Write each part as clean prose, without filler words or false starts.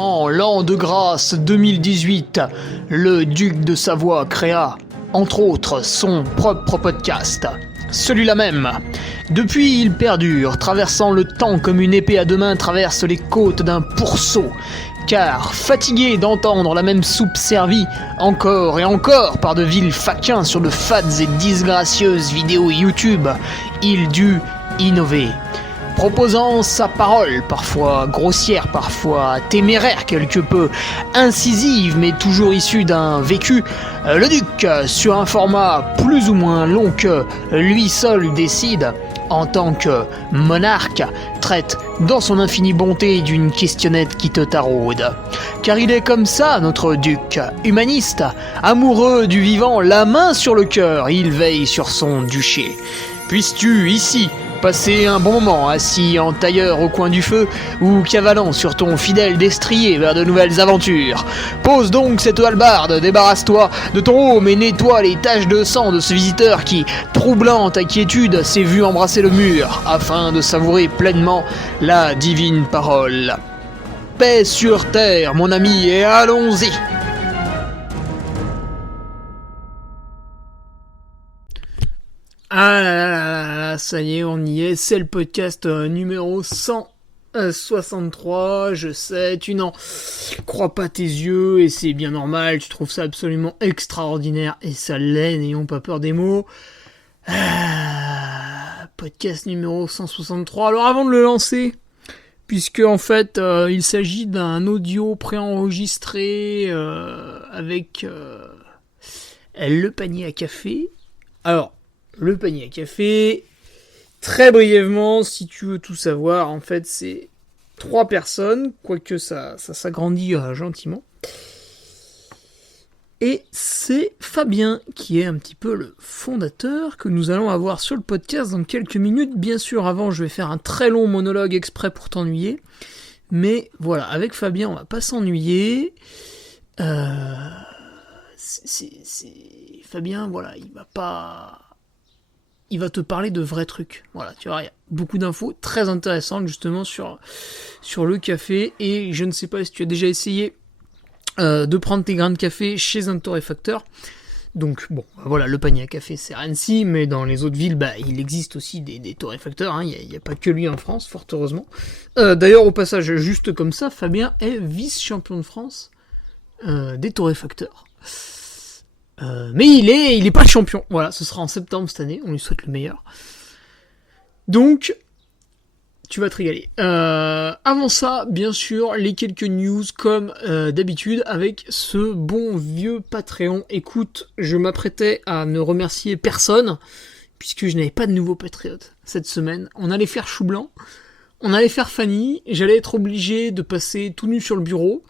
En l'an de grâce 2018, le duc de Savoie créa, entre autres, son propre podcast. Celui-là même. Depuis, il perdure, traversant le temps comme une épée à deux mains traverse les côtes d'un pourceau. Car, fatigué d'entendre la même soupe servie, encore et encore par de vils faquins sur de fades et disgracieuses vidéos YouTube, il dut innover. Proposant sa parole, parfois grossière, parfois téméraire quelque peu, incisive mais toujours issue d'un vécu, le duc, sur un format plus ou moins long que lui seul décide, en tant que monarque, traite dans son infinie bonté d'une questionnette qui te taraude. Car il est comme ça, notre duc, humaniste, amoureux du vivant, la main sur le cœur, il veille sur son duché. Puisses-tu, ici, passer un bon moment assis en tailleur au coin du feu ou cavalant sur ton fidèle destrier vers de nouvelles aventures. Pose donc cette hallebarde, débarrasse-toi de ton home et nettoie les taches de sang de ce visiteur qui, troublant ta quiétude, s'est vu embrasser le mur afin de savourer pleinement la divine parole. Paix sur terre, mon ami, et allons-y! Ah là, ça y est, on y est, c'est le podcast numéro 163, je sais, tu n'en crois pas tes yeux, et c'est bien normal, tu trouves ça absolument extraordinaire, et ça l'est, n'ayons pas peur des mots. Podcast numéro 163, alors avant de le lancer, puisque en fait, il s'agit d'un audio préenregistré avec le panier à café, alors... Le panier à café, très brièvement, si tu veux tout savoir, en fait, c'est 3 personnes, quoique ça s'agrandit gentiment. Et c'est Fabien, qui est un petit peu le fondateur, que nous allons avoir sur le podcast dans quelques minutes. Bien sûr, avant, je vais faire un très long monologue exprès pour t'ennuyer. Mais voilà, avec Fabien, on va pas s'ennuyer. Fabien, voilà, il va te parler de vrais trucs. Voilà, tu vois, il y a beaucoup d'infos très intéressantes justement sur le café. Et je ne sais pas si tu as déjà essayé de prendre tes grains de café chez un torréfacteur. Donc bon, voilà, le panier à café c'est Annecy, mais dans les autres villes, il existe aussi des torréfacteurs. Hein. Il n'y a pas que lui en France, fort heureusement. D'ailleurs, au passage, juste comme ça, Fabien est vice-champion de France des torréfacteurs. Mais il est pas le champion. Voilà, ce sera en septembre cette année. On lui souhaite le meilleur. Donc, tu vas te régaler. Avant ça, bien sûr, les quelques news comme d'habitude avec ce bon vieux Patreon. Écoute, je m'apprêtais à ne remercier personne puisque je n'avais pas de nouveaux patriotes cette semaine. On allait faire Chou Blanc, on allait faire Fanny. J'allais être obligé de passer tout nu sur le bureau,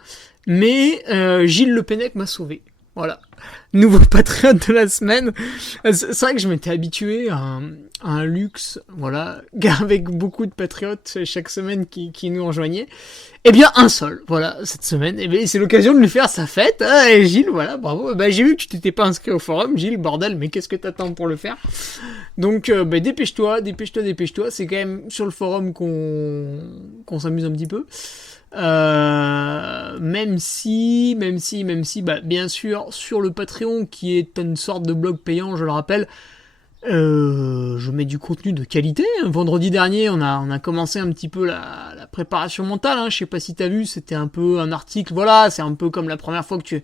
mais Gilles Le Pennec m'a sauvé. Voilà, nouveau patriote de la semaine. C'est vrai que je m'étais habitué à un luxe, voilà, avec beaucoup de patriotes chaque semaine qui nous rejoignaient. Eh bien, un seul, voilà, cette semaine. Eh bien, c'est l'occasion de lui faire sa fête. Et Gilles, voilà, bravo. J'ai vu que tu t'étais pas inscrit au forum, Gilles, bordel, mais qu'est-ce que t'attends pour le faire? Donc, dépêche-toi. C'est quand même sur le forum qu'on s'amuse un petit peu. Même si, bien sûr, sur le Patreon, qui est une sorte de blog payant, je le rappelle, je mets du contenu de qualité. Vendredi dernier, on a commencé un petit peu la préparation mentale, hein. Je sais pas si t'as vu, c'était un peu un article, voilà, c'est un peu comme la première fois que tu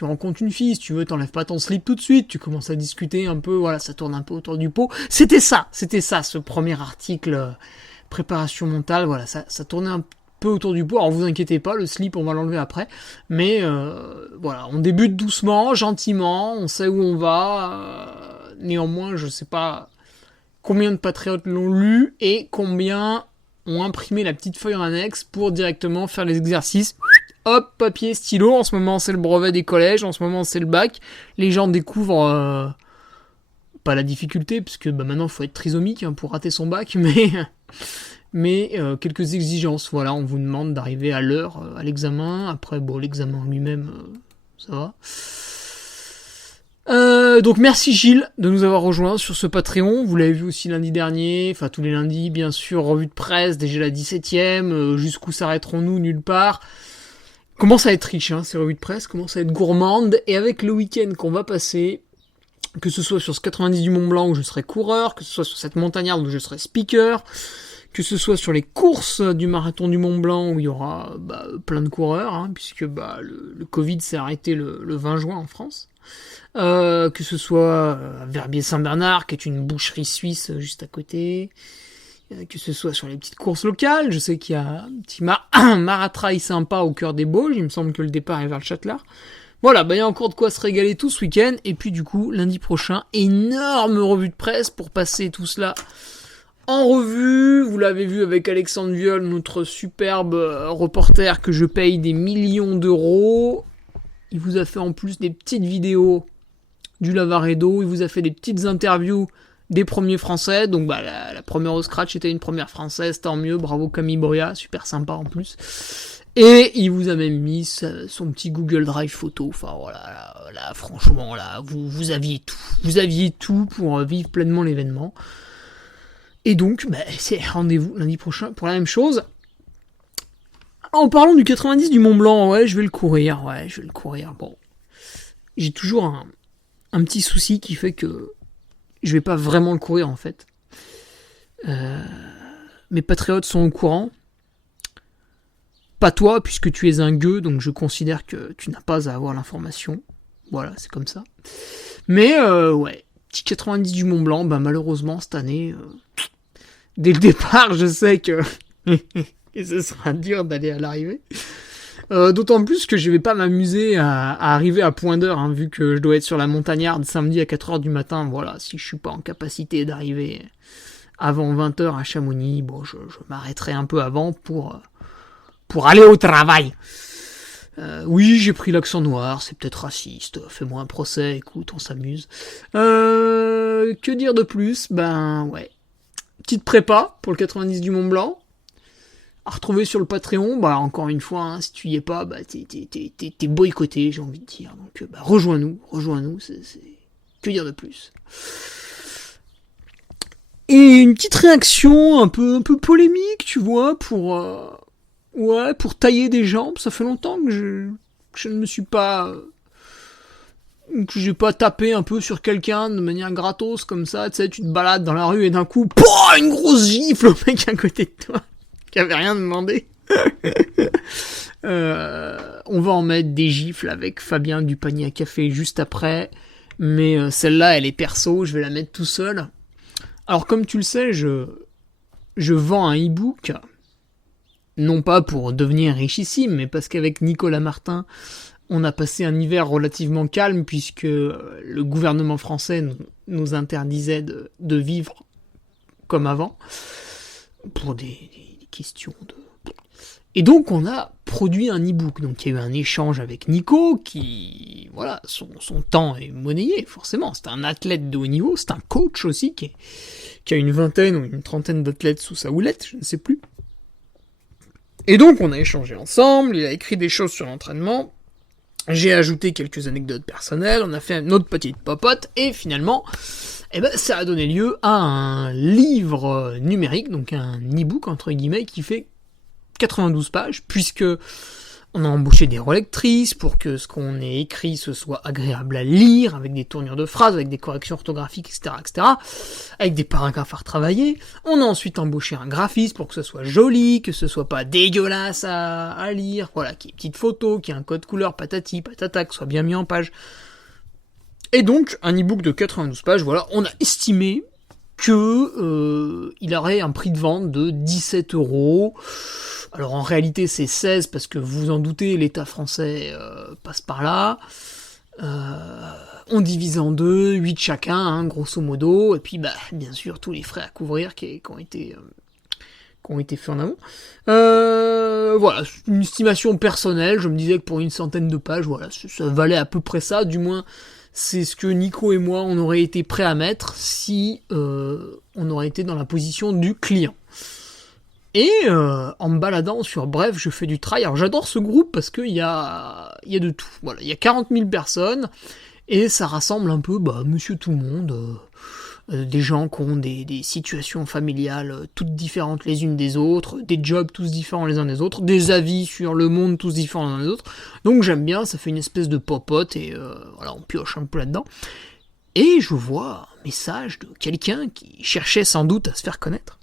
rencontres une fille, si tu veux, t'enlèves pas ton slip tout de suite, tu commences à discuter un peu, voilà, ça tourne un peu autour du pot. C'était ça, ce premier article, préparation mentale, voilà, ça tournait un peu autour du pot. Alors vous inquiétez pas, le slip on va l'enlever après, mais voilà, on débute doucement, gentiment, on sait où on va, néanmoins je sais pas combien de patriotes l'ont lu et combien ont imprimé la petite feuille en annexe pour directement faire les exercices. Hop, papier, stylo, en ce moment c'est le brevet des collèges, en ce moment c'est le bac, les gens découvrent pas la difficulté, puisque maintenant il faut être trisomique pour rater son bac, mais quelques exigences, voilà, on vous demande d'arriver à l'heure à l'examen, après l'examen lui-même, ça va. Donc merci Gilles de nous avoir rejoints sur ce Patreon, vous l'avez vu aussi lundi dernier, enfin tous les lundis bien sûr, revue de presse, déjà la 17ème, jusqu'où s'arrêterons-nous, nulle part. commence à être riche, hein, ces revues de presse, commence à être gourmande, et avec le week-end qu'on va passer, que ce soit sur ce 90 du Mont Blanc où je serai coureur, que ce soit sur cette montagnarde où je serai speaker, que ce soit sur les courses du marathon du Mont Blanc où il y aura plein de coureurs, hein, puisque le Covid s'est arrêté le 20 juin en France, que ce soit à Verbier-Saint-Bernard, qui est une boucherie suisse juste à côté, que ce soit sur les petites courses locales. Je sais qu'il y a un petit maratrail sympa au cœur des Bauges, il me semble que le départ est vers le Châtelard. Voilà, il y a encore de quoi se régaler tout ce week-end, et puis du coup, lundi prochain, énorme revue de presse pour passer tout cela en revue. Vous l'avez vu avec Alexandre Viol, notre superbe reporter que je paye des millions d'euros. Il vous a fait en plus des petites vidéos du Lavaredo, il vous a fait des petites interviews des premiers français, donc la première au scratch était une première française, tant mieux, bravo Camille Boria, super sympa en plus. Et il vous a même mis son petit Google Drive photo, enfin voilà, là franchement, là, vous aviez tout pour vivre pleinement l'événement. Et donc, c'est rendez-vous lundi prochain pour la même chose. En parlant du 90 du Mont Blanc, je vais le courir, bon. J'ai toujours un petit souci qui fait que je vais pas vraiment le courir en fait. Mes patriotes sont au courant. Pas toi, puisque tu es un gueux, donc je considère que tu n'as pas à avoir l'information. Voilà, c'est comme ça. Mais petit 90 du Mont Blanc, malheureusement cette année, dès le départ, je sais que et ce sera dur d'aller à l'arrivée. D'autant plus que je vais pas m'amuser à arriver à point d'heure, hein, vu que je dois être sur la montagnarde samedi à 4h du matin. Voilà, si je suis pas en capacité d'arriver avant 20h à Chamonix, bon, je m'arrêterai un peu avant pour aller au travail. Oui, j'ai pris l'accent noir, c'est peut-être raciste, fais-moi un procès, écoute, on s'amuse. Que dire de plus ? Petite prépa pour le 90 du Mont Blanc. À retrouver sur le Patreon, encore une fois, hein, si tu y es pas, t'es boycotté, j'ai envie de dire. Donc, rejoins-nous, c'est... Que dire de plus ? Et une petite réaction un peu polémique, tu vois, pour tailler des jambes. Ça fait longtemps que je ne me suis pas... que j'ai pas tapé un peu sur quelqu'un de manière gratos, comme ça, tu sais, tu te balades dans la rue et d'un coup, une grosse gifle au mec à côté de toi. Qui avait rien demandé. On va en mettre des gifles avec Fabien du panier à café juste après, mais celle-là elle est perso, je vais la mettre tout seul. Alors comme tu le sais, je vends un e-book, non pas pour devenir richissime, mais parce qu'avec Nicolas Martin, on a passé un hiver relativement calme puisque le gouvernement français nous interdisait de vivre comme avant, pour des questions de... Et donc on a produit un e-book, donc il y a eu un échange avec Nico, qui, voilà, son temps est monnayé, forcément, c'est un athlète de haut niveau, c'est un coach aussi, qui a une vingtaine ou une trentaine d'athlètes sous sa houlette, je ne sais plus. Et donc on a échangé ensemble, il a écrit des choses sur l'entraînement, j'ai ajouté quelques anecdotes personnelles, on a fait une autre petite popote, et finalement... ça a donné lieu à un livre numérique, donc un e-book entre guillemets, qui fait 92 pages, puisque on a embauché des relectrices pour que ce qu'on ait écrit ce soit agréable à lire, avec des tournures de phrases, avec des corrections orthographiques, etc., avec des paragraphes à retravailler. On a ensuite embauché un graphiste pour que ce soit joli, que ce soit pas dégueulasse à lire, voilà, qu'il y ait une petite photo, qu'il y ait un code couleur, patati, patata, que ce soit bien mis en page. Et donc, un e-book de 92 pages, voilà, on a estimé que il aurait un prix de vente de 17 €. Alors en réalité c'est 16 parce que vous en doutez, l'État français passe par là. On divise en deux, 8 chacun, hein, grosso modo, et puis bien sûr tous les frais à couvrir qui ont été faits en amont. Voilà, une estimation personnelle, je me disais que pour une centaine de pages, voilà, ça valait à peu près ça, du moins c'est ce que Nico et moi on aurait été prêts à mettre si on aurait été dans la position du client. Et en me baladant sur Bref, je fais du trail. Alors j'adore ce groupe parce qu'il y a de tout. Voilà, il y a 40 000 personnes et ça rassemble un peu monsieur tout le monde. des gens qui ont des situations familiales toutes différentes les unes des autres, des jobs tous différents les uns des autres, des avis sur le monde tous différents les uns des autres. Donc j'aime bien, ça fait une espèce de popote et voilà, on pioche un peu là-dedans. Et je vois un message de quelqu'un qui cherchait sans doute à se faire connaître.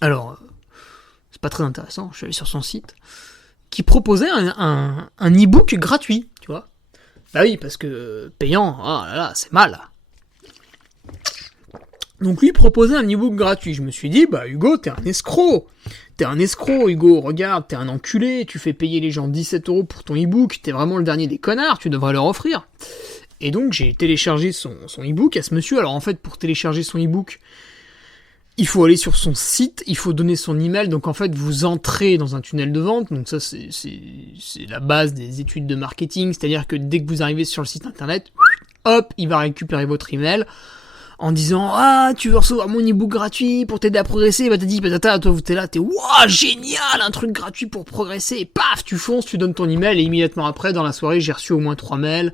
Alors, c'est pas très intéressant, je suis allé sur son site, qui proposait un e-book gratuit, tu vois. Bah oui, parce que payant, oh là là, c'est mal. Donc lui proposait un e-book gratuit. Je me suis dit, bah Hugo, t'es un escroc. T'es un escroc, Hugo, regarde, t'es un enculé, tu fais payer les gens 17€ pour ton e-book, t'es vraiment le dernier des connards, tu devrais leur offrir. Et donc j'ai téléchargé son e-book à ce monsieur. Alors en fait, pour télécharger son e-book, il faut aller sur son site, il faut donner son email, donc en fait vous entrez dans un tunnel de vente, donc ça c'est la base des études de marketing, c'est-à-dire que dès que vous arrivez sur le site internet, hop, il va récupérer votre email en disant « Ah, tu veux recevoir mon e-book gratuit pour t'aider à progresser ?» Bah t'as dit, toi t'es là, t'es « Wouah, génial, un truc gratuit pour progresser !» Et paf, tu fonces, tu donnes ton email, et immédiatement après, dans la soirée, j'ai reçu au moins 3 mails,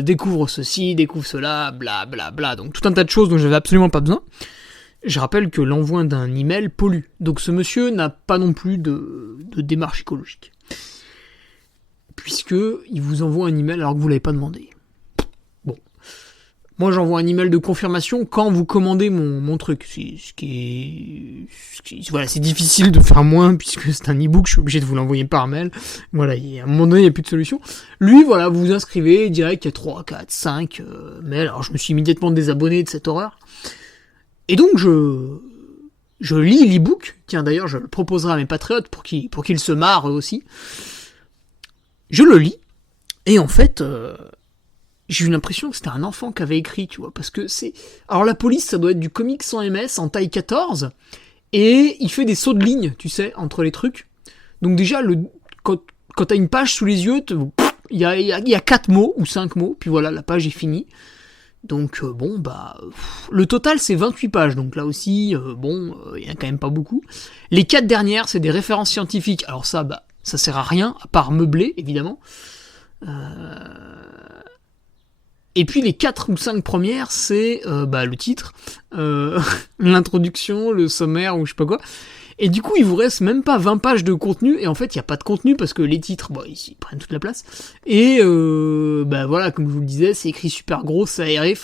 découvre ceci, découvre cela, bla bla bla, donc tout un tas de choses dont j'avais absolument pas besoin. Je rappelle que l'envoi d'un email pollue. Donc ce monsieur n'a pas non plus de démarche écologique. Puisque il vous envoie un email alors que vous l'avez pas demandé. Bon. Moi j'envoie un email de confirmation quand vous commandez mon truc. Voilà, c'est difficile de faire moins puisque c'est un e-book, je suis obligé de vous l'envoyer par mail. Voilà, à un moment donné, il n'y a plus de solution. Lui, voilà, vous vous inscrivez, direct, il y a 3, 4, 5 mails. Alors je me suis immédiatement désabonné de cette horreur. Et donc je lis l'e-book, tiens d'ailleurs je le proposerai à mes patriotes pour qu'ils se marrent eux aussi. Je le lis, et en fait, j'ai eu l'impression que c'était un enfant qui avait écrit, tu vois, parce que c'est... Alors la police, ça doit être du comics sans MS, en taille 14, et il fait des sauts de ligne, tu sais, entre les trucs. Donc déjà, quand t'as une page sous les yeux, il y a 4 mots, ou 5 mots, puis voilà, la page est finie. Donc le total c'est 28 pages, donc là aussi, il y a quand même pas beaucoup. Les 4 dernières, c'est des références scientifiques, alors ça sert à rien, à part meubler, évidemment. Et puis les 4 ou 5 premières, c'est le titre, l'introduction, le sommaire, ou je sais pas quoi. Et du coup, il vous reste même pas 20 pages de contenu, et en fait, il n'y a pas de contenu, parce que les titres, ils prennent toute la place. Et, voilà, comme je vous le disais, c'est écrit super gros, c'est aéré,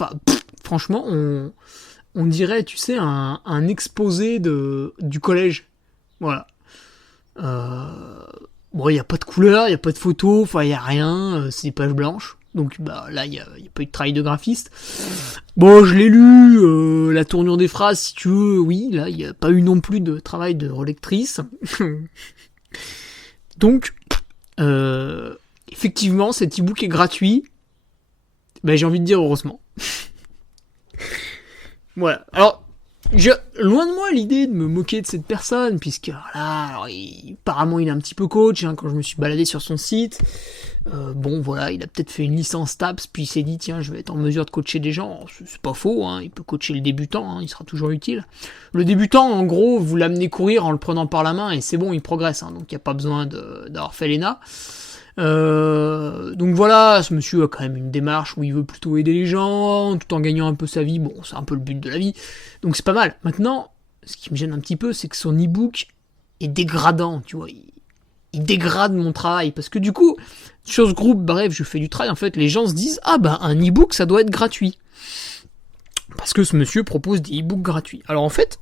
franchement, on dirait, tu sais, un exposé du collège. Voilà. Il n'y a pas de couleur, il n'y a pas de photo, il n'y a rien, c'est des pages blanches. Donc là, il n'y a pas eu de travail de graphiste. Bon, je l'ai lu, la tournure des phrases, si tu veux, oui, là, il n'y a pas eu non plus de travail de relectrice. Donc, effectivement, cet e-book est gratuit. J'ai envie de dire heureusement. Voilà. Alors, loin de moi l'idée de me moquer de cette personne, puisque apparemment il est un petit peu coach, quand je me suis baladé sur son site. Il a peut-être fait une licence TAPS, puis il s'est dit, tiens, je vais être en mesure de coacher des gens. C'est pas faux, il peut coacher le débutant, il sera toujours utile. Le débutant, en gros, vous l'amenez courir en le prenant par la main, et c'est bon, il progresse, donc il n'y a pas besoin d'avoir fait l'ENA. Donc voilà, ce monsieur a quand même une démarche où il veut plutôt aider les gens, tout en gagnant un peu sa vie. Bon, c'est un peu le but de la vie, donc c'est pas mal. Maintenant, ce qui me gêne un petit peu, c'est que son e-book est dégradant, tu vois. Il dégrade mon travail, parce que du coup, sur ce groupe, bref, je fais du travail, en fait, les gens se disent, un e-book, ça doit être gratuit. Parce que ce monsieur propose des e-books gratuits. Alors en fait,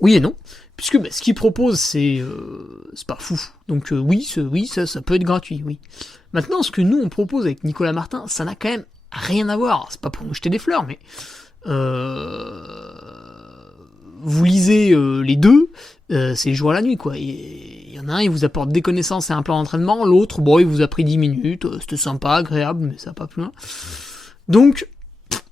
oui et non, puisque ce qu'il propose, c'est pas fou. Donc oui, ça peut être gratuit, oui. Maintenant, ce que nous, on propose avec Nicolas Martin, ça n'a quand même rien à voir. C'est pas pour nous jeter des fleurs, mais... vous lisez les deux, c'est le jour à la nuit, quoi. Il y en a un, il vous apporte des connaissances et un plan d'entraînement, l'autre, il vous a pris 10 minutes, c'était sympa, agréable, mais ça va pas plus loin. Donc,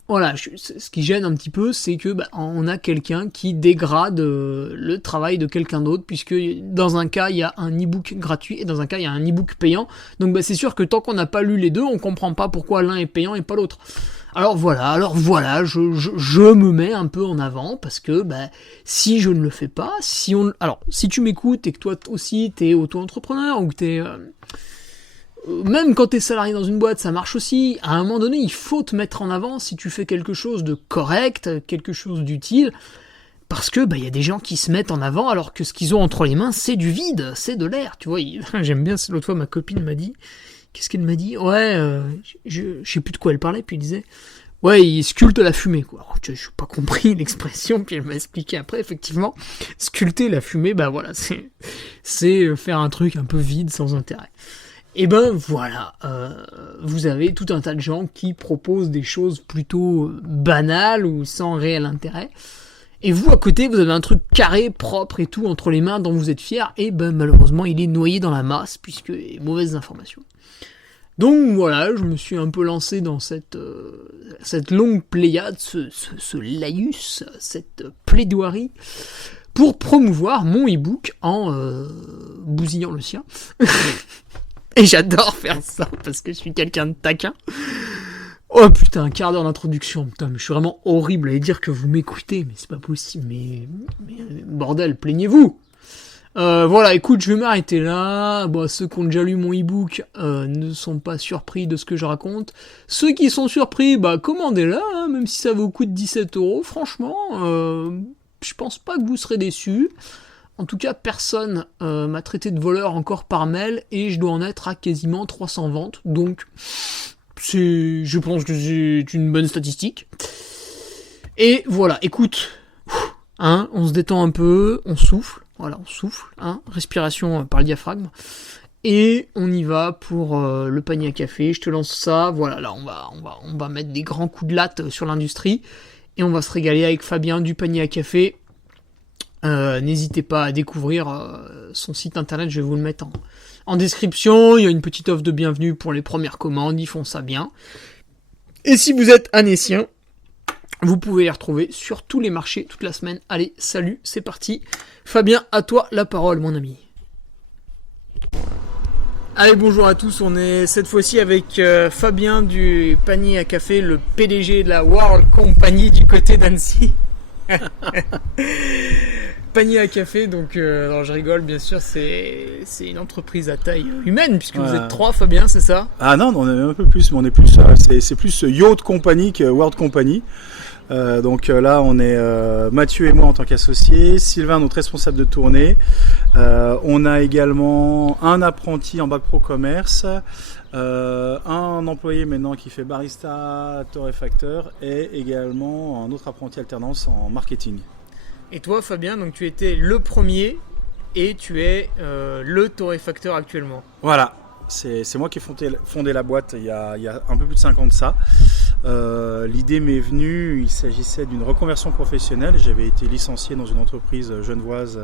voilà, ce qui gêne un petit peu, c'est que on a quelqu'un qui dégrade le travail de quelqu'un d'autre, puisque dans un cas, il y a un e-book gratuit, et dans un cas, il y a un e-book payant. Donc c'est sûr que tant qu'on n'a pas lu les deux, on comprend pas pourquoi l'un est payant et pas l'autre. Alors voilà, je me mets un peu en avant, parce que si je ne le fais pas, si tu m'écoutes et que toi aussi t'es auto-entrepreneur, ou que t'es même quand t'es salarié dans une boîte, ça marche aussi. À un moment donné, il faut te mettre en avant si tu fais quelque chose de correct, quelque chose d'utile. Parce que y a des gens qui se mettent en avant alors que ce qu'ils ont entre les mains, c'est du vide, c'est de l'air. Tu vois, j'aime bien, l'autre fois ma copine m'a dit, qu'est-ce qu'elle m'a dit? Ouais, je sais plus de quoi elle parlait, puis elle disait, ouais, il sculpte la fumée, quoi. Alors, je n'ai pas compris l'expression, puis elle m'a expliqué après, effectivement, sculpter la fumée, voilà, c'est faire un truc un peu vide, sans intérêt. Et voilà, vous avez tout un tas de gens qui proposent des choses plutôt banales ou sans réel intérêt. Et vous, à côté, vous avez un truc carré, propre et tout entre les mains dont vous êtes fiers, et malheureusement, il est noyé dans la masse, puisque mauvaises informations. Donc voilà, je me suis un peu lancé dans cette longue pléiade, ce laïus, cette plaidoirie, pour promouvoir mon e-book en bousillant le sien. Et j'adore faire ça, parce que je suis quelqu'un de taquin. Oh putain, un quart d'heure d'introduction, putain, mais je suis vraiment horrible à dire que vous m'écoutez, mais c'est pas possible, mais bordel, plaignez-vous. Voilà, écoute, je vais m'arrêter là. Ceux qui ont déjà lu mon e-book ne sont pas surpris de ce que je raconte. Ceux qui sont surpris, commandez-la, hein, même si ça vous coûte 17€, franchement, je pense pas que vous serez déçus. En tout cas, personne m'a traité de voleur encore par mail, et je dois en être à quasiment 300 ventes, donc... je pense que c'est une bonne statistique. Et voilà, écoute, on se détend un peu, on souffle, respiration par le diaphragme, et on y va pour le panier à café. Je te lance ça, voilà, là on va mettre des grands coups de latte sur l'industrie, et on va se régaler avec Fabien du panier à café. N'hésitez pas à découvrir son site internet, je vais vous le mettre en description. Il y a une petite offre de bienvenue pour les premières commandes, ils font ça bien. Et si vous êtes annécien, vous pouvez les retrouver sur tous les marchés toute la semaine. Allez, salut, c'est parti. Fabien, à toi la parole, mon ami. Allez, bonjour à tous, on est cette fois-ci avec Fabien du panier à café, le PDG de la World Company du côté d'Annecy. Panier à café, donc alors je rigole, bien sûr, c'est une entreprise à taille humaine, puisque vous êtes 3, Fabien, c'est ça? Ah non, on est un peu plus, mais on est plus, c'est plus Yacht Company que World Company. Donc là, on est Mathieu et moi en tant qu'associés, Sylvain, notre responsable de tournée. On a également un apprenti en bac pro commerce, un employé maintenant qui fait barista, torréfacteur, et également un autre apprenti alternance en marketing. Et toi, Fabien, donc tu étais le premier et tu es le torréfacteur actuellement. Voilà, c'est moi qui ai fondé la boîte il y a un peu plus de 5 ans de ça. L'idée m'est venue, il s'agissait d'une reconversion professionnelle. J'avais été licencié dans une entreprise genevoise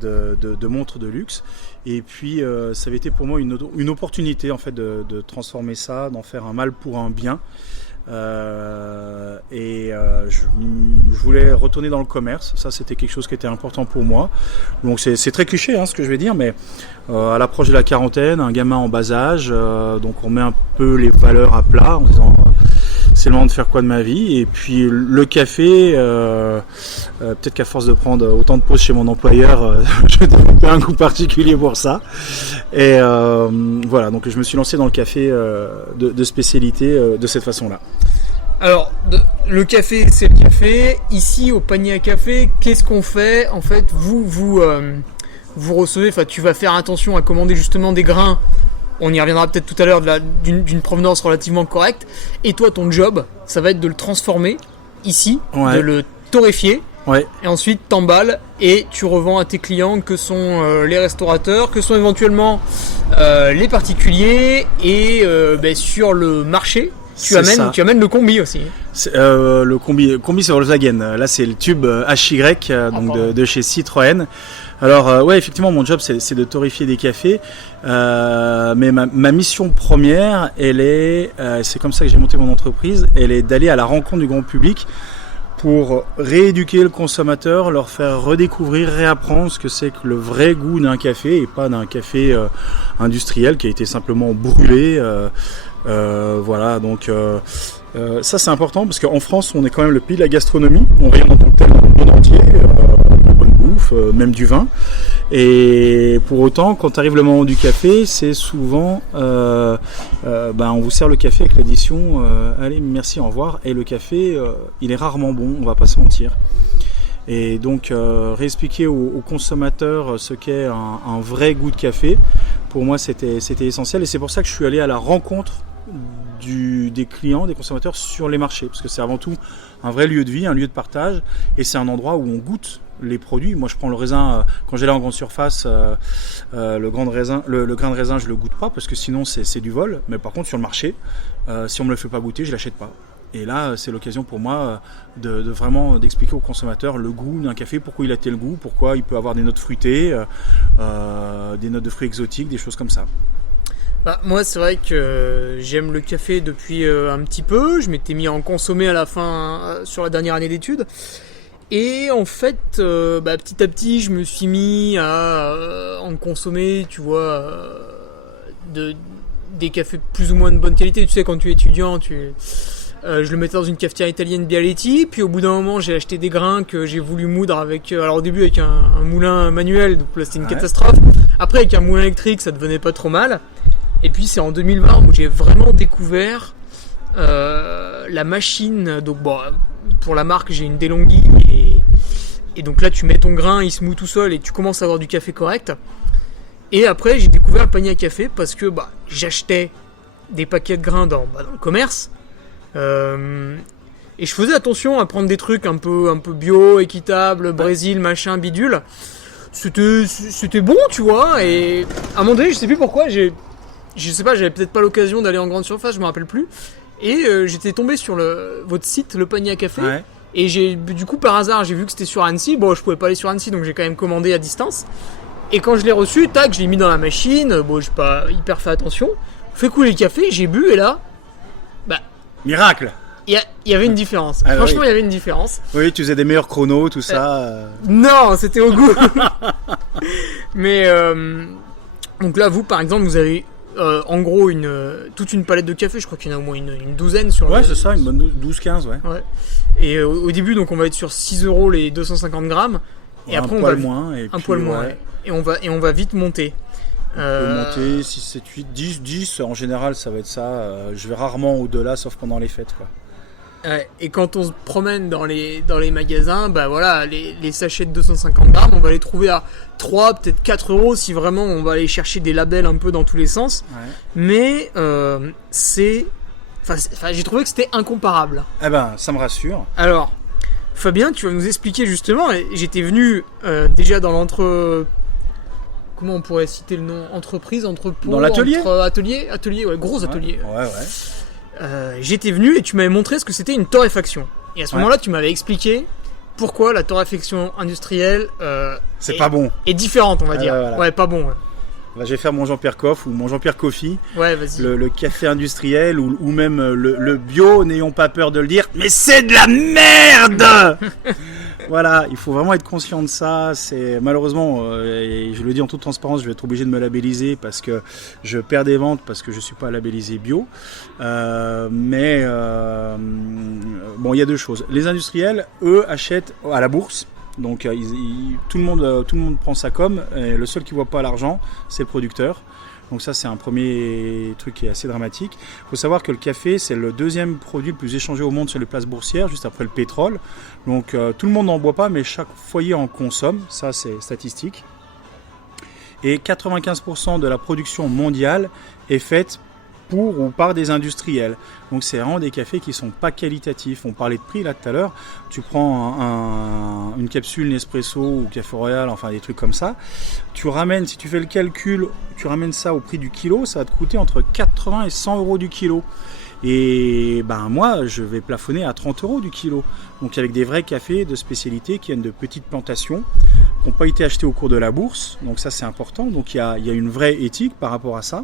de montres de luxe, et puis ça avait été pour moi une opportunité en fait de transformer ça, d'en faire un mal pour un bien. Je voulais retourner dans le commerce, ça c'était quelque chose qui était important pour moi. Donc c'est très cliché ce que je vais dire, mais à l'approche de la quarantaine, un gamin en bas âge, donc on met un peu les valeurs à plat en disant c'est le moment de faire quoi de ma vie. Et puis le café, peut-être qu'à force de prendre autant de pauses chez mon employeur, je développais un goût particulier pour ça. Et voilà, donc je me suis lancé dans le café de spécialité de cette façon-là. Alors, le café, c'est le café. Ici, au panier à café, qu'est-ce qu'on fait? En fait, vous recevez, tu vas faire attention à commander justement des grains. On y reviendra peut-être tout à l'heure, d'une provenance relativement correcte. Et toi, ton job, ça va être de le transformer ici, ouais, de le torréfier. Ouais. Et ensuite, t'emballes et tu revends à tes clients, que sont les restaurateurs, que sont éventuellement les particuliers, et sur le marché. Tu amènes le combi aussi. Le combi c'est Volkswagen. Là, c'est le tube HY de chez Citroën. Alors ouais, effectivement, mon job c'est de torréfier des cafés, mais ma mission première, elle est, c'est comme ça que j'ai monté mon entreprise, elle est d'aller à la rencontre du grand public pour rééduquer le consommateur, leur faire redécouvrir, réapprendre ce que c'est que le vrai goût d'un café, et pas d'un café industriel qui a été simplement brûlé. Voilà, donc ça c'est important parce qu'en France on est quand même le pays de la gastronomie, on rayonne en tant que tel dans le monde entier, la bonne bouffe, bouffe, même du vin. Et pour autant, quand arrive le moment du café, c'est souvent, on vous sert le café avec l'addition, allez, merci, au revoir. Et le café, il est rarement bon, on va pas se mentir. Et donc, réexpliquer aux consommateurs ce qu'est un vrai goût de café, pour moi, c'était essentiel. Et c'est pour ça que je suis allé à la rencontre des clients, des consommateurs sur les marchés, parce que c'est avant tout un vrai lieu de vie, un lieu de partage, et c'est un endroit où on goûte les produits. Moi, je prends le raisin quand j'allais en grande surface, le grain de raisin, je le goûte pas parce que sinon c'est du vol. Mais par contre, sur le marché, si on me le fait pas goûter, je l'achète pas. Et là, c'est l'occasion pour moi de vraiment d'expliquer aux consommateurs le goût d'un café, pourquoi il a tel goût, pourquoi il peut avoir des notes fruitées, des notes de fruits exotiques, des choses comme ça. Moi, c'est vrai que j'aime le café depuis un petit peu. Je m'étais mis à en consommer à la fin, sur la dernière année d'études. Et en fait, petit à petit, je me suis mis à en consommer, tu vois, des cafés plus ou moins de bonne qualité. Tu sais, quand tu es étudiant, je le mettais dans une cafetière italienne Bialetti. Puis au bout d'un moment, j'ai acheté des grains que j'ai voulu moudre avec... alors au début avec un moulin manuel, donc là c'était une catastrophe. Après avec un moulin électrique, ça devenait pas trop mal. Et puis c'est en 2020 où j'ai vraiment découvert la machine. Donc pour la marque, j'ai une DeLonghi et donc là tu mets ton grain, il se moud tout seul et tu commences à avoir du café correct. Et après j'ai découvert le panier à café parce que j'achetais des paquets de grains dans le commerce. Et je faisais attention à prendre des trucs un peu bio, équitable, Brésil, machin, bidule. C'était bon, tu vois. Et à un moment donné, je sais plus pourquoi, je sais pas, j'avais peut-être pas l'occasion d'aller en grande surface, je me rappelle plus. Et j'étais tombé sur votre site, le panier à café. Ouais. Et du coup, par hasard, j'ai vu que c'était sur Annecy. Bon, je pouvais pas aller sur Annecy, donc j'ai quand même commandé à distance. Et quand je l'ai reçu, tac, je l'ai mis dans la machine. Bon, j'ai pas hyper fait attention. Fait couler le café, j'ai bu et là, miracle. Il y avait une différence. Franchement, il y avait une différence. Oui, tu faisais des meilleurs chronos, tout ça. Non, c'était au goût. Mais donc là, vous, par exemple, vous avez en gros toute une palette de café. Je crois qu'il y en a au moins une douzaine sur. Ouais, c'est ça, une bonne 12-15, ouais. Et au début, donc, on va être sur 6 € les 250 grammes. Et après, on va moins. Et un poil moins. Ouais. Et on va vite monter. On peut monter 6, 7, 8, 10. En général, ça va être ça. Je vais rarement au-delà, sauf pendant les fêtes, quoi. Et quand on se promène dans les magasins, les sachets de 250 grammes, on va les trouver à 3, peut-être 4 € si vraiment on va aller chercher des labels un peu dans tous les sens. Ouais. Mais j'ai trouvé que c'était incomparable. Eh ben, ça me rassure. Alors, Fabien, tu vas nous expliquer justement. J'étais venu déjà dans comment on pourrait citer le nom? Entreprise, entrepôt, dans l'atelier. Atelier, ouais, gros atelier. Ouais. J'étais venu et tu m'avais montré ce que c'était une torréfaction. Et à ce moment-là, tu m'avais expliqué pourquoi la torréfaction industrielle c'est pas bon. Est différente, on va dire. Voilà. Ouais, pas bon. Ouais. Là, je vais faire mon Jean-Pierre Coff ou mon Jean-Pierre Coffee. Ouais, vas-y. Le café industriel ou même le bio, n'ayons pas peur de le dire, mais c'est de la merde. Voilà, il faut vraiment être conscient de ça. C'est malheureusement, et je le dis en toute transparence, je vais être obligé de me labelliser parce que je perds des ventes parce que je suis pas labellisé bio. Mais il y a deux choses. Les industriels, eux, achètent à la bourse. Donc tout le monde prend sa com. Et le seul qui voit pas l'argent, c'est le producteur. Donc ça, c'est un premier truc qui est assez dramatique. Il faut savoir que le café, c'est le deuxième produit le plus échangé au monde sur les places boursières, juste après le pétrole. Donc tout le monde n'en boit pas, mais chaque foyer en consomme. Ça, c'est statistique. Et 95% de la production mondiale est faite pour ou par des industriels. Donc c'est vraiment des cafés qui sont pas qualitatifs. On parlait de prix là tout à l'heure. Tu prends une capsule Nespresso ou Café Royal, enfin des trucs comme ça. Tu ramènes, si tu fais le calcul, tu ramènes ça au prix du kilo, ça va te coûter entre 80 et 100 € du kilo. Et moi, je vais plafonner à 30 € du kilo. Donc avec des vrais cafés de spécialité qui viennent de petites plantations, qui n'ont pas été achetés au cours de la bourse. Donc ça, c'est important. Donc il y a une vraie éthique par rapport à ça.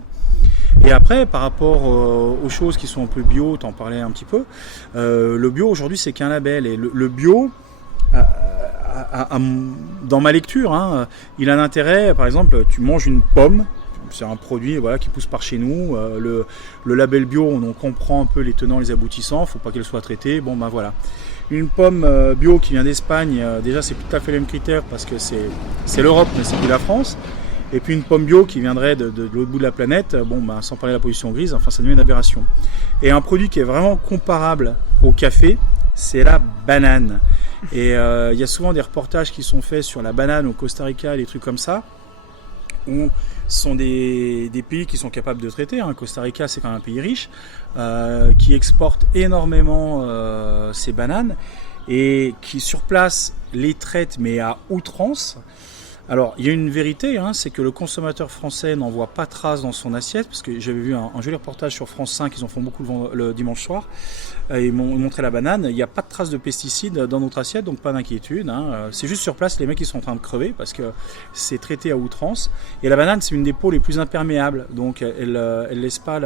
Et après, par rapport aux choses qui sont un peu bio, t'en parlais un petit peu, le bio aujourd'hui c'est qu'un label. Et le bio, dans ma lecture, il a un intérêt, par exemple, tu manges une pomme, c'est un produit qui pousse par chez nous, le label bio, on comprend un peu les tenants, les aboutissants, faut pas qu'elle soit traitée, voilà. Une pomme bio qui vient d'Espagne, déjà c'est tout à fait les mêmes critères parce que c'est l'Europe mais c'est plus la France. Et puis une pomme bio qui viendrait de l'autre bout de la planète, sans parler de la pollution grise, enfin ça devient une aberration. Et un produit qui est vraiment comparable au café, c'est la banane. Et il y a souvent des reportages qui sont faits sur la banane au Costa Rica, des trucs comme ça, où ce sont des pays qui sont capables de traiter. Costa Rica, c'est quand même un pays riche, qui exporte énormément ces bananes et qui sur place les traite mais à outrance. Alors, il y a une vérité, c'est que le consommateur français n'en voit pas trace dans son assiette, parce que j'avais vu un joli reportage sur France 5, ils en font beaucoup le dimanche soir, ils m'ont montré la banane, il n'y a pas de trace de pesticides dans notre assiette, donc pas d'inquiétude, c'est juste sur place, les mecs ils sont en train de crever, parce que c'est traité à outrance, et la banane c'est une des peaux les plus imperméables, donc elle laisse pas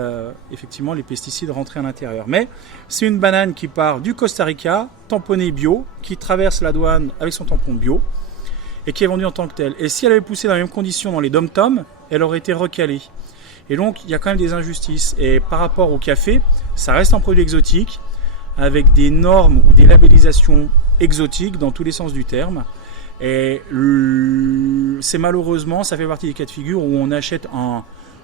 effectivement les pesticides rentrer à l'intérieur. Mais c'est une banane qui part du Costa Rica, tamponnée bio, qui traverse la douane avec son tampon bio, et qui est vendue en tant que telle. Et si elle avait poussé dans les mêmes conditions dans les dom-toms, elle aurait été recalée. Et donc, il y a quand même des injustices. Et par rapport au café, ça reste un produit exotique, avec des normes ou des labellisations exotiques dans tous les sens du terme. Et c'est malheureusement, ça fait partie des cas de figure où on achète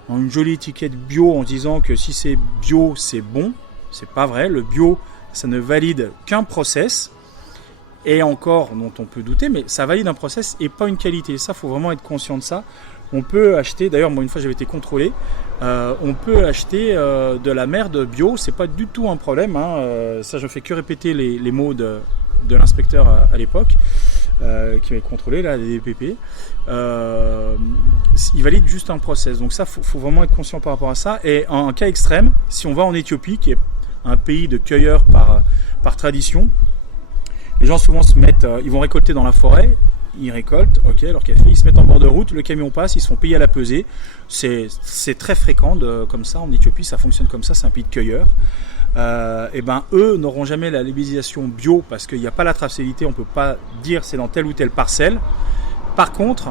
une jolie étiquette bio en disant que si c'est bio, c'est bon. C'est pas vrai. Le bio, ça ne valide qu'un process. Et encore, dont on peut douter, mais ça valide un process et pas une qualité. Ça, il faut vraiment être conscient de ça. On peut acheter, d'ailleurs, moi une fois j'avais été contrôlé, on peut acheter de la merde bio, c'est pas du tout un problème. Ça, je fais que répéter les mots de l'inspecteur à l'époque, qui m'avait contrôlé, là, les DPP. Il valide juste un process. Donc ça, faut vraiment être conscient par rapport à ça. Et en cas extrême, si on va en Éthiopie, qui est un pays de cueilleurs par tradition, les gens souvent se mettent, ils vont récolter dans la forêt, ils récoltent, ok, leur café, ils se mettent en bord de route, le camion passe, ils se font payer à la pesée. C'est très fréquent comme ça en Éthiopie, ça fonctionne comme ça, c'est un pays de cueilleurs. Eux n'auront jamais la labellisation bio parce qu'il n'y a pas la traçabilité, on ne peut pas dire c'est dans telle ou telle parcelle. Par contre,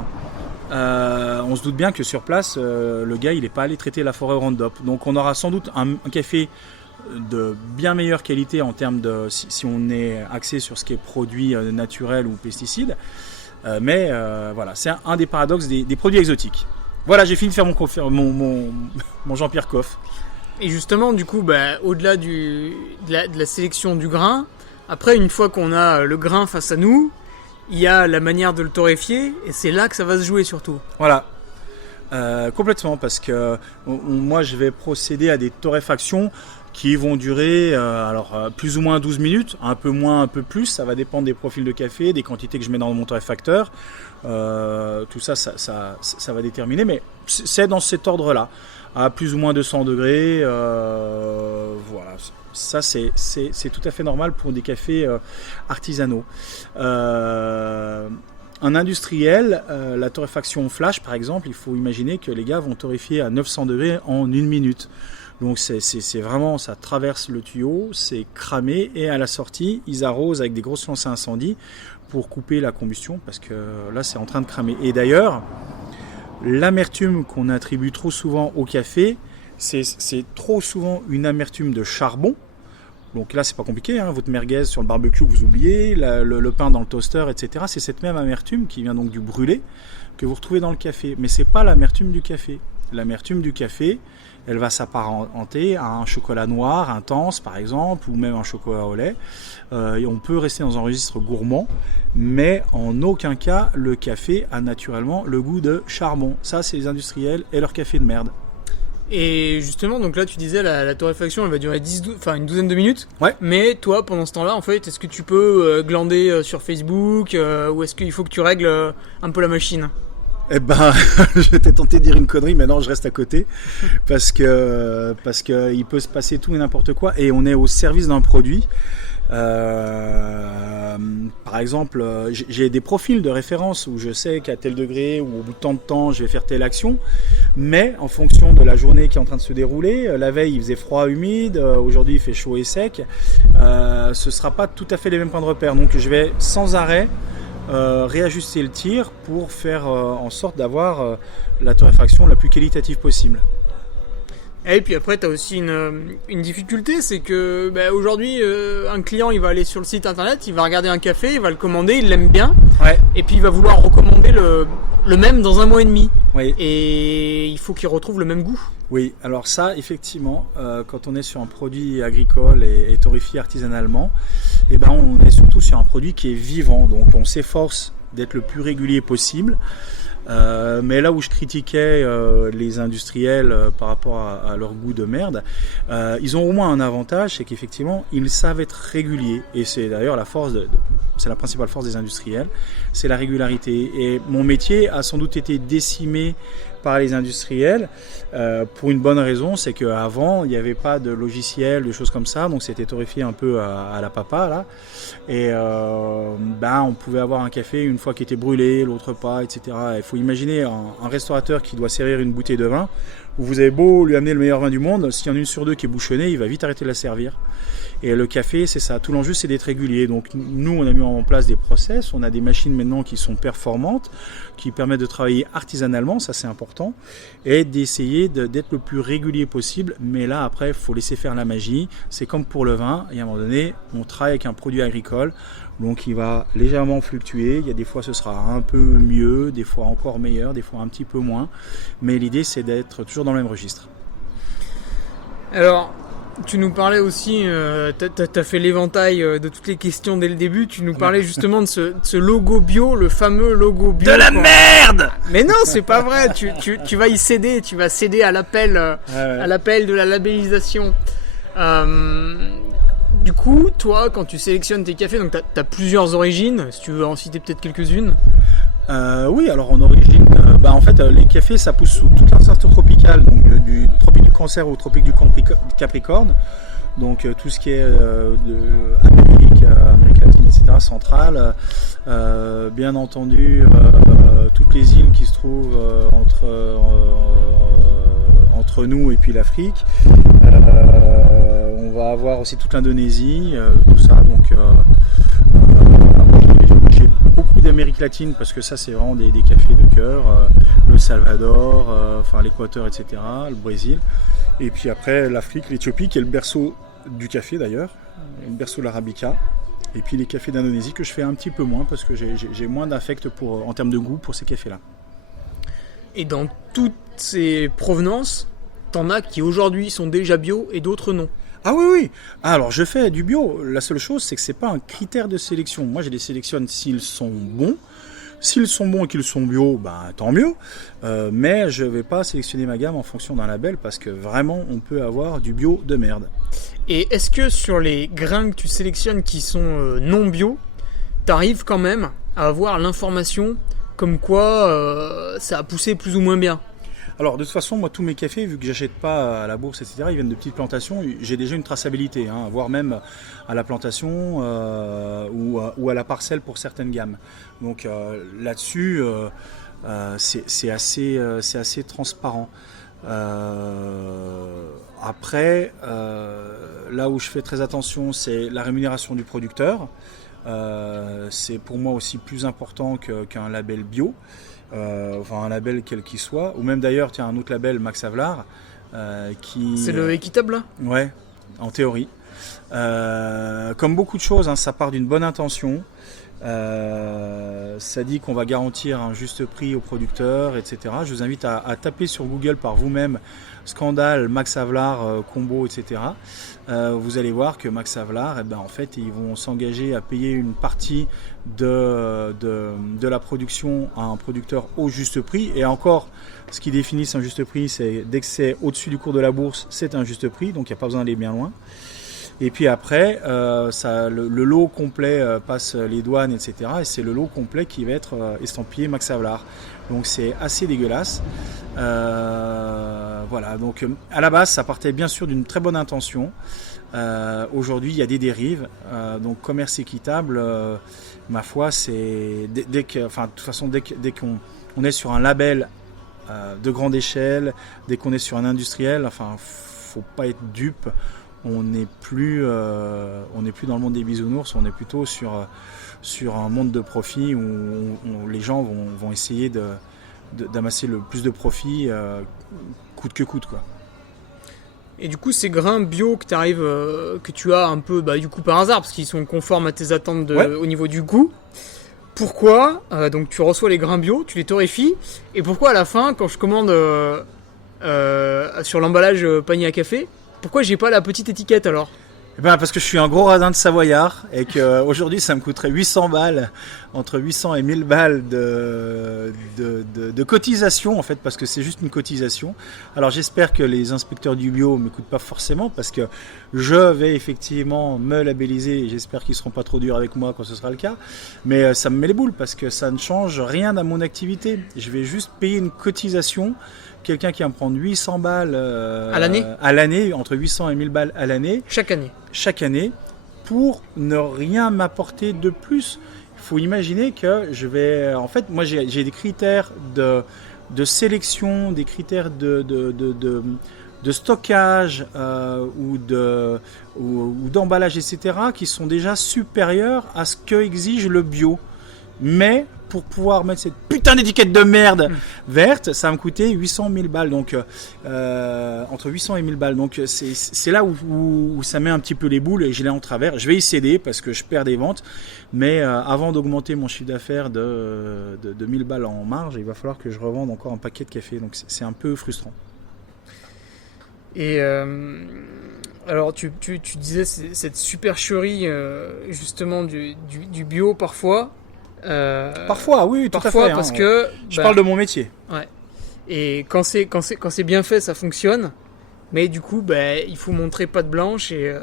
on se doute bien que sur place, le gars il n'est pas allé traiter la forêt au Roundup. Donc on aura sans doute un café de bien meilleure qualité en termes de si on est axé sur ce qui est produit naturel ou pesticides, mais voilà, c'est un des paradoxes des produits exotiques. Voilà, j'ai fini de faire mon Jean-Pierre Coff. Et justement, du coup, au-delà de la sélection du grain, après, une fois qu'on a le grain face à nous, il y a la manière de le torréfier, et c'est là que ça va se jouer surtout. Voilà. Complètement, parce que moi je vais procéder à des torréfactions qui vont durer plus ou moins 12 minutes, un peu moins, un peu plus, ça va dépendre des profils de café, des quantités que je mets dans mon torréfacteur, tout ça va déterminer, mais c'est dans cet ordre-là, à plus ou moins 200 degrés, voilà, ça c'est tout à fait normal pour des cafés artisanaux. Un industriel, la torréfaction flash par exemple, il faut imaginer que les gars vont torréfier à 900 degrés en 1 minute. Donc c'est vraiment, ça traverse le tuyau, c'est cramé et à la sortie, ils arrosent avec des grosses lances à incendie pour couper la combustion parce que là c'est en train de cramer. Et d'ailleurs, l'amertume qu'on attribue trop souvent au café, c'est trop souvent une amertume de charbon. Donc là, c'est pas compliqué, votre merguez sur le barbecue que vous oubliez, le pain dans le toaster, etc. C'est cette même amertume qui vient donc du brûlé que vous retrouvez dans le café. Mais c'est pas l'amertume du café. L'amertume du café, elle va s'apparenter à un chocolat noir intense, par exemple, ou même un chocolat au lait. Et on peut rester dans un registre gourmand, mais en aucun cas, le café a naturellement le goût de charbon. Ça, c'est les industriels et leur café de merde. Et justement, donc là tu disais la torréfaction elle va durer une douzaine de minutes. Ouais. Mais toi pendant ce temps-là, en fait, est-ce que tu peux glander sur Facebook ou est-ce qu'il faut que tu règles un peu la machine ? Eh ben, j'étais tenté de dire une connerie, mais non, je reste à côté parce que il peut se passer tout et n'importe quoi et on est au service d'un produit. Par exemple, j'ai des profils de référence où je sais qu'à tel degré ou au bout de tant de temps je vais faire telle action, mais en fonction de la journée qui est en train de se dérouler, la veille il faisait froid, humide, aujourd'hui il fait chaud et sec, ce sera pas tout à fait les mêmes points de repère, donc je vais sans arrêt réajuster le tir pour faire en sorte d'avoir la torréfaction la plus qualitative possible. Et puis après, tu as aussi une difficulté, c'est que aujourd'hui, un client, il va aller sur le site internet, il va regarder un café, il va le commander, il l'aime bien, et puis il va vouloir recommander le même dans 1 mois et demi. Oui. Et il faut qu'il retrouve le même goût. Oui, alors ça, effectivement, quand on est sur un produit agricole et torréfié artisanalement, on est surtout sur un produit qui est vivant, donc on s'efforce d'être le plus régulier possible. Mais là où je critiquais les industriels par rapport à leur goût de merde, ils ont au moins un avantage, c'est qu'effectivement ils savent être réguliers, et c'est d'ailleurs c'est la principale force des industriels, c'est la régularité. Et mon métier a sans doute été décimé par les industriels pour une bonne raison, c'est qu'avant il n'y avait pas de logiciel, de choses comme ça, donc c'était torréfié un peu à la papa là, et on pouvait avoir un café une fois qui était brûlé, l'autre pas, etc. Il faut imaginer un restaurateur qui doit servir une bouteille de vin, où vous avez beau lui amener le meilleur vin du monde, s'il y en a une sur 2 qui est bouchonnée, il va vite arrêter de la servir. Et le café, c'est ça. Tout l'enjeu, c'est d'être régulier. Donc nous, on a mis en place des process. On a des machines maintenant qui sont performantes, qui permettent de travailler artisanalement, ça c'est important, et d'essayer d'être le plus régulier possible. Mais là, après, il faut laisser faire la magie. C'est comme pour le vin. Et à un moment donné, on travaille avec un produit agricole. Donc il va légèrement fluctuer. Il y a des fois, ce sera un peu mieux, des fois encore meilleur, des fois un petit peu moins. Mais l'idée, c'est d'être toujours dans le même registre. Alors, tu nous parlais aussi, t'as fait l'éventail de toutes les questions dès le début, tu nous parlais justement de ce logo bio, le fameux logo bio. De la merde! Mais non, c'est pas vrai, tu vas y céder, tu vas céder à l'appel à l'appel de la labellisation. Du coup, toi, quand tu sélectionnes tes cafés, donc t'as plusieurs origines, si tu veux en citer peut-être quelques-unes. Oui, alors en origine, en fait, les cafés, ça pousse sous toute la ceinture tropicale, donc du tropique du Cancer au tropique du Capricorne, donc tout ce qui est Amérique latine, etc., centrale, bien entendu, toutes les îles qui se trouvent entre nous et puis l'Afrique. On va avoir aussi toute l'Indonésie, tout ça, donc j'ai beaucoup d'Amérique latine parce que ça c'est vraiment des cafés de cœur, le Salvador, l'Équateur, etc., le Brésil, et puis après l'Afrique, l'Éthiopie qui est le berceau du café d'ailleurs, le berceau de l'Arabica, et puis les cafés d'Indonésie que je fais un petit peu moins parce que j'ai moins d'affect en termes de goût pour ces cafés-là. Et dans toutes ces provenances, t'en as qui aujourd'hui sont déjà bio et d'autres non. Ah oui. Alors je fais du bio. La seule chose, c'est que c'est pas un critère de sélection. Moi, je les sélectionne s'ils sont bons. S'ils sont bons et qu'ils sont bio, tant mieux. Mais je vais pas sélectionner ma gamme en fonction d'un label parce que vraiment, on peut avoir du bio de merde. Et est-ce que sur les grains que tu sélectionnes qui sont non bio, t'arrives quand même à avoir l'information comme quoi ça a poussé plus ou moins bien? Alors de toute façon, moi tous mes cafés, vu que j'achète pas à la bourse, etc., ils viennent de petites plantations, j'ai déjà une traçabilité, voire même à la plantation ou à la parcelle pour certaines gammes. Donc là-dessus, c'est assez transparent. Après, là où je fais très attention, c'est la rémunération du producteur. C'est pour moi aussi plus important qu'un label bio. Un label quel qu'il soit, ou même d'ailleurs un autre label, Max Havelaar, qui... C'est le équitable là ? Ouais, en théorie. Comme beaucoup de choses, ça part d'une bonne intention. Ça dit qu'on va garantir un juste prix aux producteurs, etc. Je vous invite à taper sur Google par vous-même scandale Max Havelaar combo, etc. Vous allez voir que Max Havelaar, en fait, ils vont s'engager à payer une partie de la production à un producteur au juste prix. Et encore, ce qui définit un juste prix, c'est dès que c'est au-dessus du cours de la bourse, c'est un juste prix, donc il n'y a pas besoin d'aller bien loin. Et puis après, le lot complet passe les douanes, etc. Et c'est le lot complet qui va être estampillé Max Havelaar. Donc c'est assez dégueulasse. Voilà, donc à la base, ça partait bien sûr d'une très bonne intention. Aujourd'hui, il y a des dérives. Donc commerce équitable, ma foi, c'est de toute façon, dès qu'on est sur un label de grande échelle, dès qu'on est sur un industriel, faut pas être dupe. On n'est plus dans le monde des bisounours, on est plutôt sur un monde de profit où les gens vont essayer d'amasser le plus de profit coûte que coûte, quoi. Et du coup, ces grains bio que tu as un peu, du coup par hasard, parce qu'ils sont conformes à tes attentes au niveau du goût. Pourquoi donc tu reçois les grains bio, tu les torréfies, et pourquoi à la fin, quand je commande sur l'emballage panier à café, pourquoi j'ai pas la petite étiquette alors? Eh ben parce que je suis un gros radin de Savoyard et que aujourd'hui ça me coûterait 800 balles, entre 800 et 1000 balles de cotisation en fait, parce que c'est juste une cotisation. Alors j'espère que les inspecteurs du bio m'écoutent pas forcément, parce que je vais effectivement me labelliser et j'espère qu'ils seront pas trop durs avec moi quand ce sera le cas. Mais ça me met les boules parce que ça ne change rien à mon activité. Je vais juste payer une cotisation. Quelqu'un qui va me prendre 800 balles à l'année, entre 800 et 1000 balles à l'année. Chaque année, pour ne rien m'apporter de plus. Il faut imaginer que je vais... En fait, moi, j'ai des critères de sélection, des critères de stockage ou d'emballage, etc., qui sont déjà supérieurs à ce que exige le bio. Mais pour pouvoir mettre cette putain d'étiquette de merde verte, ça va me coûter 800 000 balles. Donc, entre 800 et 1000 balles. Donc, c'est là où ça met un petit peu les boules et je l'ai en travers. Je vais y céder parce que je perds des ventes. Mais avant d'augmenter mon chiffre d'affaires de 1000 balles en marge, il va falloir que je revende encore un paquet de café. Donc, c'est un peu frustrant. Et alors, tu disais cette supercherie justement du bio parfois. Parfois, oui, tout à fait. Parce que je parle de mon métier. Ouais. Et quand c'est bien fait, ça fonctionne. Mais du coup, il faut montrer patte blanche et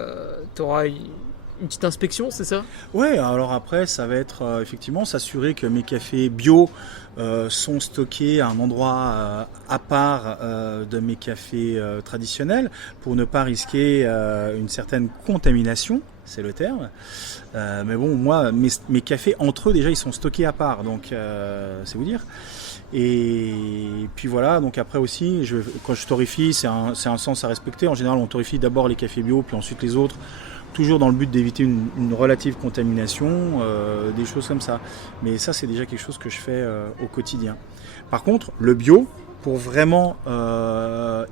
tu auras une petite inspection, c'est ça? Ouais. Alors après, ça va être effectivement s'assurer que mes cafés bio sont stockés à un endroit à part de mes cafés traditionnels pour ne pas risquer une certaine contamination. C'est le terme. Mais bon, moi, mes cafés, entre eux, déjà, ils sont stockés à part. Donc, c'est vous dire. Et puis voilà, donc après aussi, quand je torréfie, c'est un sens à respecter. En général, on torréfie d'abord les cafés bio, puis ensuite les autres, toujours dans le but d'éviter une relative contamination, des choses comme ça. Mais ça, c'est déjà quelque chose que je fais au quotidien. Par contre, le bio, pour vraiment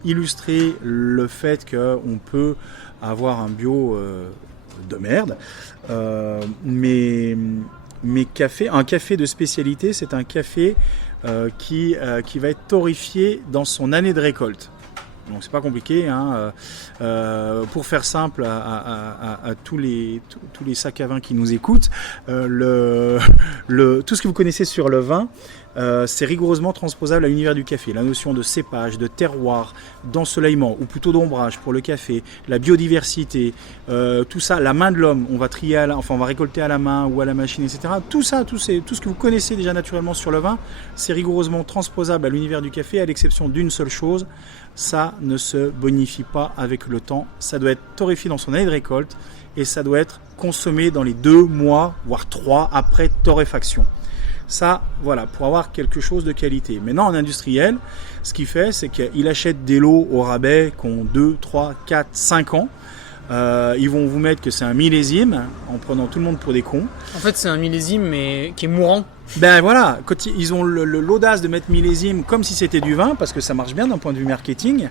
illustrer le fait qu'on peut avoir un bio... de merde. Mais un café de spécialité, c'est un café qui va être torréfié dans son année de récolte. Donc c'est pas compliqué, hein. Pour faire simple à tous les sacs à vin qui nous écoutent, tout ce que vous connaissez sur le vin, c'est rigoureusement transposable à l'univers du café. La notion de cépage, de terroir, d'ensoleillement ou plutôt d'ombrage pour le café, la biodiversité, tout ça, la main de l'homme, on va trier on va récolter à la main ou à la machine, etc. Tout ça, tout ce que vous connaissez déjà naturellement sur le vin, c'est rigoureusement transposable à l'univers du café, à l'exception d'une seule chose, ça ne se bonifie pas avec le temps. Ça doit être torréfié dans son année de récolte et ça doit être consommé dans les 2 mois, voire 3 après torréfaction. Ça, voilà, pour avoir quelque chose de qualité. Maintenant, en industriel, ce qu'il fait, c'est qu'il achète des lots au rabais qui ont 2, 3, 4, 5 ans. Ils vont vous mettre que c'est un millésime, en prenant tout le monde pour des cons. En fait, c'est un millésime, mais qui est mourant. Ben voilà, quand ils ont l'audace de mettre millésime comme si c'était du vin, parce que ça marche bien d'un point de vue marketing.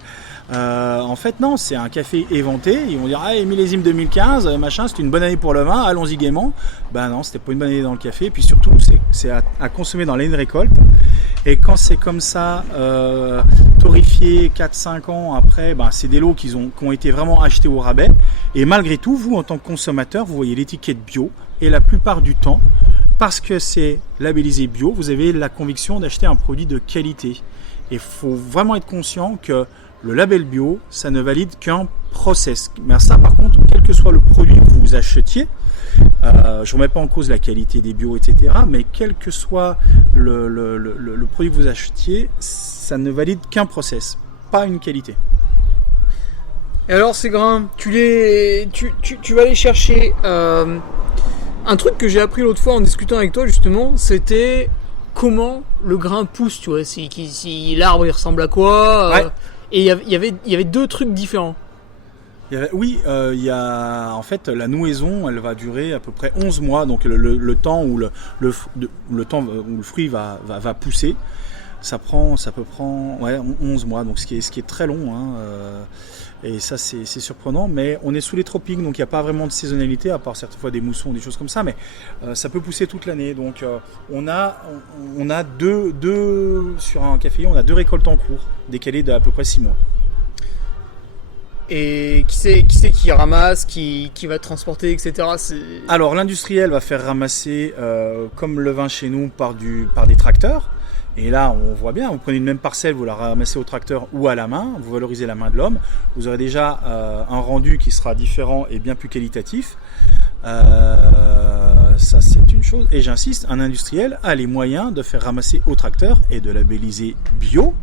En fait, non, c'est un café éventé. Ils vont dire, ah, millésime 2015, machin, c'est une bonne année pour le vin, allons-y gaiement. Ben non, c'était pas une bonne année dans le café. Et puis surtout, c'est à consommer dans l'année de récolte. Et quand c'est comme ça, torréfié 4-5 ans après, c'est des lots qui ont été vraiment achetés au rabais. Et malgré tout, vous, en tant que consommateur, vous voyez l'étiquette bio. Et la plupart du temps, parce que c'est labellisé bio, vous avez la conviction d'acheter un produit de qualité. Et il faut vraiment être conscient que le label bio, ça ne valide qu'un process. Mais ça, par contre, quel que soit le produit que vous achetiez, je ne remets pas en cause la qualité des bio, etc. Mais quel que soit le produit que vous achetiez, ça ne valide qu'un process, pas une qualité. Et alors ces grains, tu vas aller chercher un truc que j'ai appris l'autre fois en discutant avec toi justement, c'était comment le grain pousse, tu vois, si l'arbre il ressemble à quoi. Ouais. Et il y avait 2 trucs différents. Il y a en fait la nouaison, elle va durer à peu près 11 mois, donc le temps où le fruit va pousser. ça peut prendre 11 mois, donc ce qui est très long, hein, et ça c'est surprenant, mais on est sous les tropiques, donc il n'y a pas vraiment de saisonnalité, à part certaines fois des moussons, des choses comme ça, mais ça peut pousser toute l'année. Donc on a deux sur un café, on a 2 récoltes en cours, décalées d'à peu près 6 mois. Et qui c'est qui ramasse, qui va transporter, etc. Alors l'industriel va faire ramasser, comme le vin chez nous, par des tracteurs. Et là, on voit bien, vous prenez une même parcelle, vous la ramassez au tracteur ou à la main, vous valorisez la main de l'homme, vous aurez déjà un rendu qui sera différent et bien plus qualitatif. Ça, c'est une chose. Et j'insiste, un industriel a les moyens de faire ramasser au tracteur et de labelliser bio.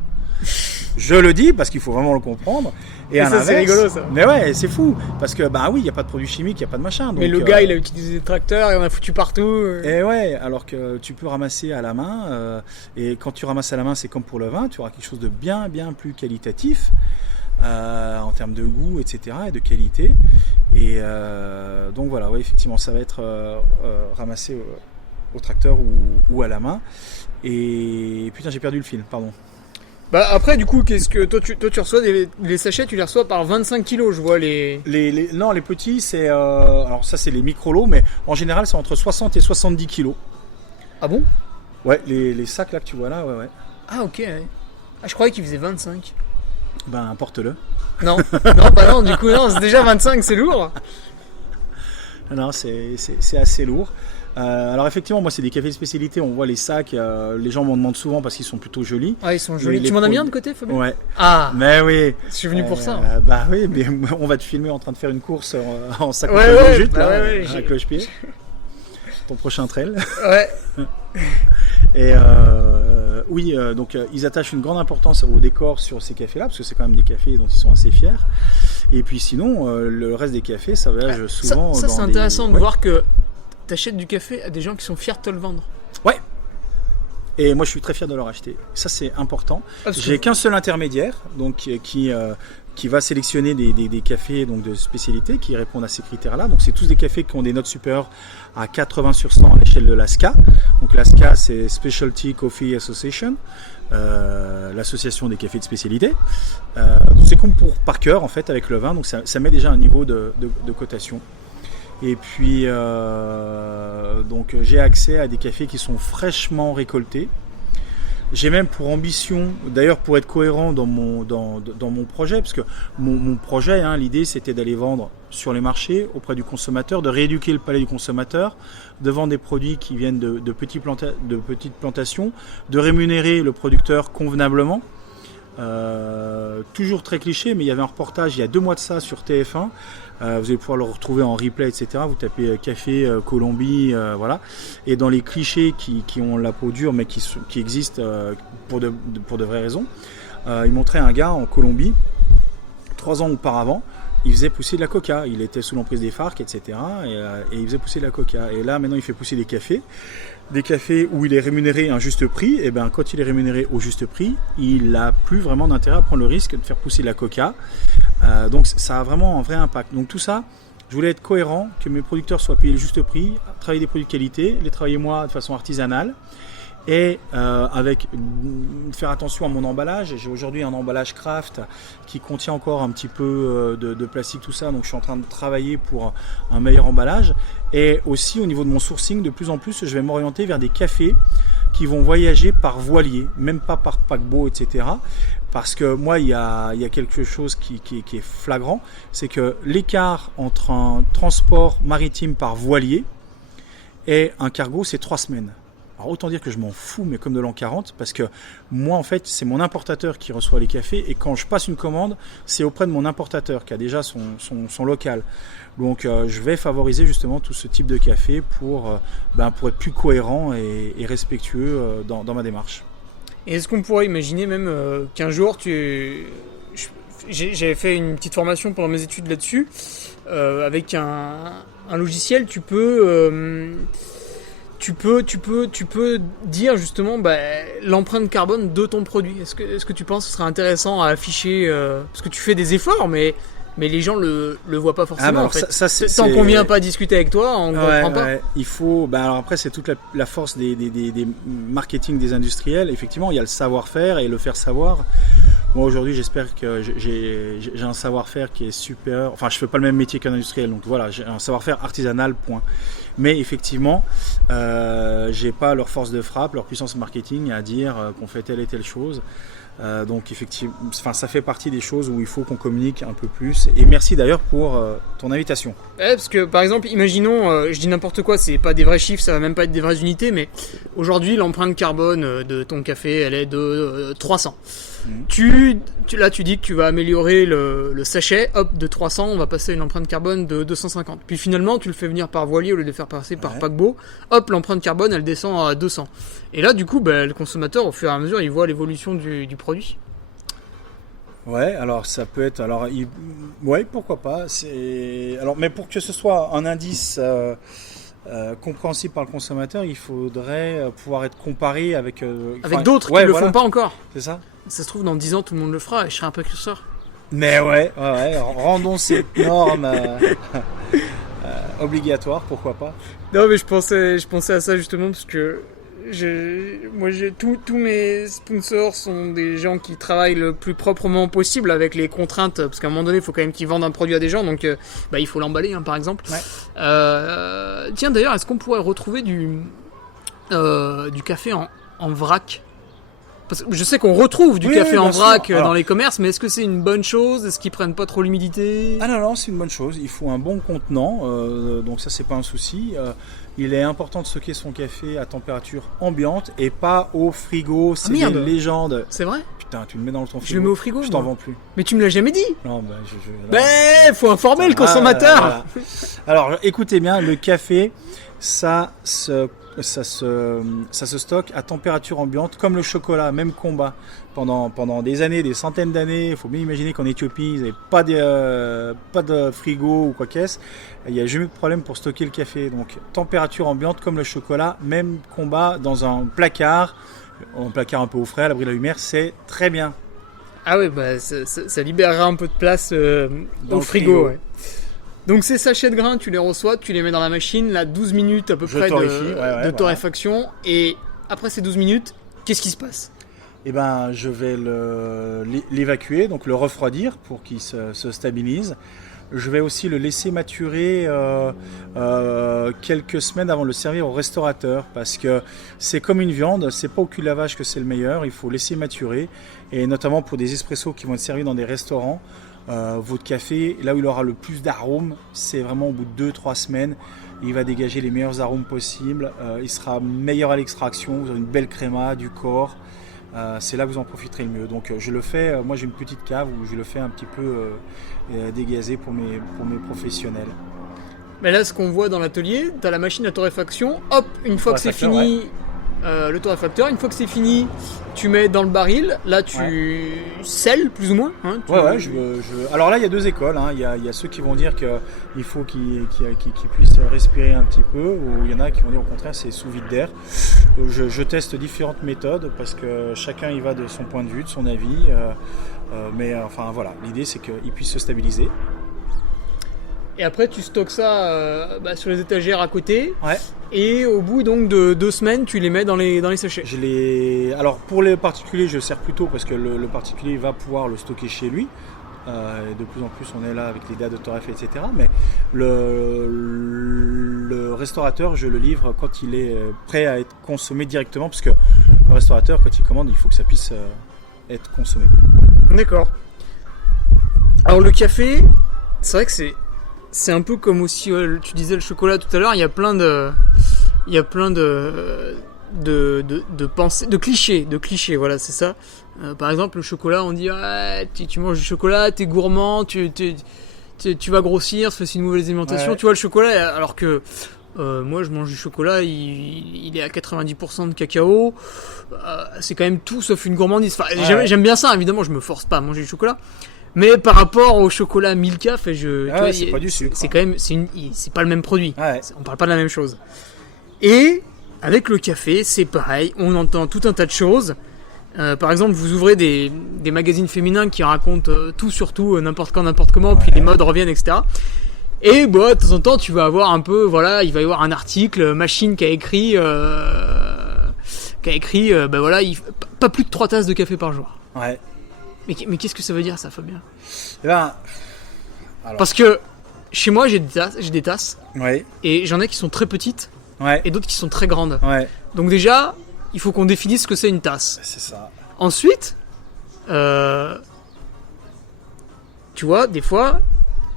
Je le dis parce qu'il faut vraiment le comprendre. Et ça, c'est rigolo, ça. Mais ouais, c'est fou. Parce que, oui, il n'y a pas de produits chimiques, il n'y a pas de machin. Donc, mais le gars, il a utilisé des tracteurs, il en a foutu partout. Et ouais, alors que tu peux ramasser à la main. Et quand tu ramasses à la main, c'est comme pour le vin, tu auras quelque chose de bien, bien plus qualitatif. En termes de goût, etc. et de qualité. Et donc voilà, ouais, effectivement, ça va être ramassé au tracteur ou à la main. Et putain, j'ai perdu le fil, pardon. Après, du coup, qu'est-ce que toi tu reçois les sachets, tu les reçois par 25 kilos, je vois Non, les petits, c'est alors ça c'est les micro-lots, mais en général c'est entre 60 et 70 kilos. Ah bon? Ouais, les sacs là que tu vois là, ouais. Ah ok. Ah, je croyais qu'ils faisaient 25. Importe-le. Non, du coup non, c'est déjà 25, c'est lourd. Non, c'est assez lourd. Alors effectivement, moi c'est des cafés de spécialité, on voit les sacs, les gens m'en demandent souvent parce qu'ils sont plutôt jolis. Ah, ils sont jolis. Tu m'en as mis un de côté, Fabien? Ouais. Ah. Mais oui. Je suis venu pour ça. Oui, mais on va te filmer en train de faire une course en sac de jute, à cloche-pied. Ton prochain trail. Ouais. Et oui, donc ils attachent une grande importance au décor sur ces cafés-là, parce que c'est quand même des cafés dont ils sont assez fiers. Et puis sinon, le reste des cafés, ça voyage souvent ça c'est intéressant de voir que t'achètes du café à des gens qui sont fiers de te le vendre. Ouais. Et moi, je suis très fier de leur acheter. Ça, c'est important. J'ai qu'un seul intermédiaire, donc qui va sélectionner des cafés donc de spécialité qui répondent à ces critères-là. Donc, c'est tous des cafés qui ont des notes supérieures à 80 sur 100 à l'échelle de l'ASCA. Donc, l'ASCA, c'est Specialty Coffee Association, l'association des cafés de spécialité. Donc, c'est comme pour Parker, en fait, avec le vin. Donc, ça met déjà un niveau de cotation. Et puis, donc j'ai accès à des cafés qui sont fraîchement récoltés. J'ai même pour ambition, d'ailleurs pour être cohérent dans mon projet, parce que mon projet, l'idée c'était d'aller vendre sur les marchés auprès du consommateur, de rééduquer le palais du consommateur, de vendre des produits qui viennent de petites plantations, de rémunérer le producteur convenablement. Toujours très cliché, mais il y avait un reportage il y a 2 mois de ça sur TF1. Vous allez pouvoir le retrouver en replay, etc. Vous tapez café Colombie, voilà. Et dans les clichés qui ont la peau dure, mais qui existent pour de vraies raisons, il montrait un gars en Colombie, 3 ans auparavant, il faisait pousser de la coca. Il était sous l'emprise des FARC, etc. Et il faisait pousser de la coca. Et là, maintenant, il fait pousser des cafés où il est rémunéré à un juste prix. Et bien, quand il est rémunéré au juste prix, il n'a plus vraiment d'intérêt à prendre le risque de faire pousser de la coca. Donc, ça a vraiment un vrai impact. Donc, tout ça, je voulais être cohérent, que mes producteurs soient payés le juste prix, travailler des produits de qualité, les travailler moi de façon artisanale. Et avec faire attention à mon emballage. J'ai aujourd'hui un emballage craft qui contient encore un petit peu de plastique, tout ça, donc je suis en train de travailler pour un meilleur emballage. Et aussi au niveau de mon sourcing, de plus en plus je vais m'orienter vers des cafés qui vont voyager par voilier, même pas par paquebot, etc. Parce que moi il y a quelque chose qui est flagrant, c'est que l'écart entre un transport maritime par voilier et un cargo, c'est 3 semaines. Alors autant dire que je m'en fous, mais comme de l'an 40, parce que moi en fait c'est mon importateur qui reçoit les cafés, et quand je passe une commande, c'est auprès de mon importateur qui a déjà son local. Donc je vais favoriser justement tout ce type de café pour être plus cohérent et respectueux dans ma démarche. Et est-ce qu'on pourrait imaginer même qu'un jour j'avais fait une petite formation pendant mes études là-dessus, avec un logiciel, tu peux dire justement l'empreinte carbone de ton produit. Est-ce que tu penses que ce serait intéressant à afficher, parce que tu fais des efforts, mais mais les gens le voient pas forcément. En fait. Tant qu'on vient pas discuter avec toi, on ne comprend pas. Il faut. Alors après, c'est toute la force des marketing des industriels. Effectivement, il y a le savoir-faire et le faire savoir. Moi aujourd'hui, j'espère que j'ai un savoir-faire qui est supérieur. Enfin, je fais pas le même métier qu'un industriel, donc voilà, j'ai un savoir-faire artisanal, point. Mais effectivement, j'ai pas leur force de frappe, leur puissance marketing à dire qu'on fait telle et telle chose. Donc effectivement, ça fait partie des choses où il faut qu'on communique un peu plus. Et merci d'ailleurs pour ton invitation. Parce que par exemple, imaginons, je dis n'importe quoi, c'est pas des vrais chiffres, ça va même pas être des vraies unités, mais aujourd'hui l'empreinte carbone de ton café, elle est de 300. Là, tu dis que tu vas améliorer le sachet, hop, de 300, on va passer à une empreinte carbone de 250. Puis finalement, tu le fais venir par voilier au lieu de faire passer par paquebot, hop, l'empreinte carbone, elle descend à 200. Et là, du coup, le consommateur, au fur et à mesure, il voit l'évolution du produit. Ouais, alors ça peut être... ouais, pourquoi pas. Mais pour que ce soit un indice... compréhensible par le consommateur, il faudrait pouvoir être comparé avec d'autres qui le font pas encore. C'est ça. Ça se trouve, dans 10 ans, tout le monde le fera et je serai un précurseur. Mais ouais, rendons cette norme obligatoire, pourquoi pas. Non, mais je pensais à ça justement parce que tous mes sponsors sont des gens qui travaillent le plus proprement possible avec les contraintes, parce qu'à un moment donné, il faut quand même qu'ils vendent un produit à des gens, donc il faut l'emballer, par exemple. Ouais. Tiens, d'ailleurs, est-ce qu'on pourrait retrouver du café en vrac ? Parce que je sais qu'on retrouve du café en vrac dans les commerces, mais est-ce que c'est une bonne chose ? Est-ce qu'ils prennent pas trop l'humidité ? Ah non, c'est une bonne chose. Il faut un bon contenant, donc ça c'est pas un souci. Il est important de stocker son café à température ambiante et pas au frigo. C'est une légende. C'est vrai ? Putain, tu le mets dans ton frigo. Je le mets au frigo. Je t'en vends plus. Mais tu me l'as jamais dit. Non, faut informer le consommateur. Voilà. Alors, écoutez bien, le café, ça se stocke à température ambiante, comme le chocolat, même combat. Pendant des années, des centaines d'années, il faut bien imaginer qu'en Éthiopie, ils n'avaient pas de frigo ou quoi qu'est-ce. Il n'y a jamais eu de problème pour stocker le café. Donc, température ambiante, comme le chocolat, même combat, dans un placard un peu au frais, à l'abri de la lumière, c'est très bien. Ah oui, ça libérera un peu de place au frigo. Ouais. Donc ces sachets de grains, tu les reçois, tu les mets dans la machine, là 12 minutes à peu près de torréfaction, et après ces 12 minutes, qu'est-ce qui se passe ? Eh ben, je vais l'évacuer, donc le refroidir pour qu'il se stabilise. Je vais aussi le laisser maturer quelques semaines avant de le servir au restaurateur, parce que c'est comme une viande, c'est pas au cul de lavage que c'est le meilleur, il faut laisser maturer, et notamment pour des espressos qui vont être servis dans des restaurants. Votre café, là où il aura le plus d'arômes, c'est vraiment au bout de 2-3 semaines. Il va dégager les meilleurs arômes possibles. Il sera meilleur à l'extraction. Vous aurez une belle créma, du corps. C'est là que vous en profiterez le mieux. Donc je le fais, moi j'ai une petite cave où je le fais un petit peu dégazer pour mes professionnels. Mais là, ce qu'on voit dans l'atelier, tu as la machine à torréfaction. Hop, une fois que c'est fini, le torréfacteur, une fois que c'est fini, tu mets dans le baril. Là, tu scelles plus ou moins. Hein, Alors là, il y a deux écoles. Hein. Il y a ceux qui vont dire qu'il faut qu'ils puissent respirer un petit peu, ou il y en a qui vont dire au contraire c'est sous vide d'air. Je teste différentes méthodes parce que chacun y va de son point de vue, de son avis. Mais enfin voilà, l'idée c'est qu'il puisse se stabiliser. Et après, tu stockes ça sur les étagères à côté. Ouais. Et au bout donc de 2 semaines, tu les mets dans les sachets. Alors pour les particuliers, je sers plutôt parce que le particulier va pouvoir le stocker chez lui. De plus en plus, on est là avec les dates de torréfaction, etc. Mais le restaurateur, je le livre quand il est prêt à être consommé directement, parce que le restaurateur, quand il commande, il faut que ça puisse être consommé. D'accord. Alors le café, c'est vrai que c'est un peu comme aussi, tu disais le chocolat tout à l'heure, il y a plein de pensées, de clichés, voilà, c'est ça. Par exemple, le chocolat, on dit tu manges du chocolat, t'es gourmand, tu vas grossir, c'est une mauvaise alimentation. Ouais. Tu vois le chocolat, alors que moi je mange du chocolat, il est à 90% de cacao. C'est quand même tout sauf une gourmandise. Enfin, j'aime bien ça, évidemment, je me force pas à manger du chocolat. Mais par rapport au chocolat Milka, c'est pas du sucre. C'est quand même, c'est pas le même produit. Ouais. On parle pas de la même chose. Et avec le café, c'est pareil. On entend tout un tas de choses. Par exemple, vous ouvrez des magazines féminins qui racontent tout sur tout, n'importe quand, n'importe comment, puis les modes reviennent, etc. Et bah, de temps en temps, tu vas avoir un peu, voilà, il va y avoir un article, Machine qui a écrit, bah voilà, pas plus de 3 tasses de café par jour. Ouais. Mais qu'est-ce que ça veut dire, ça, Fabien ? Eh ben, alors. Parce que chez moi, j'ai des tasses, Ouais. et j'en ai qui sont très petites, Ouais. et d'autres qui sont très grandes. Ouais. Donc déjà, il faut qu'on définisse ce que c'est une tasse. C'est ça. Ensuite, tu vois, des fois,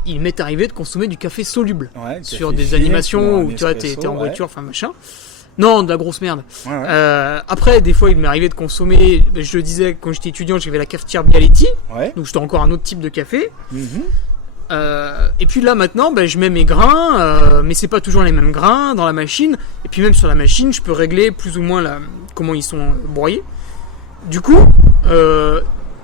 il m'est arrivé de consommer du café soluble Ouais. sur des animations où tu vois, t'es en voiture, enfin machin. Non, de la grosse merde. Ouais. Ouais. Après, des fois, il m'est arrivé de consommer, je le disais, quand j'étais étudiant, j'avais la cafetière Bialetti, Ouais. donc c'était encore un autre type de café. Mhm. Et puis là, maintenant, je mets mes grains, mais c'est pas toujours les mêmes grains dans la machine. Et puis même sur la machine, je peux régler plus ou moins comment ils sont broyés. Du coup,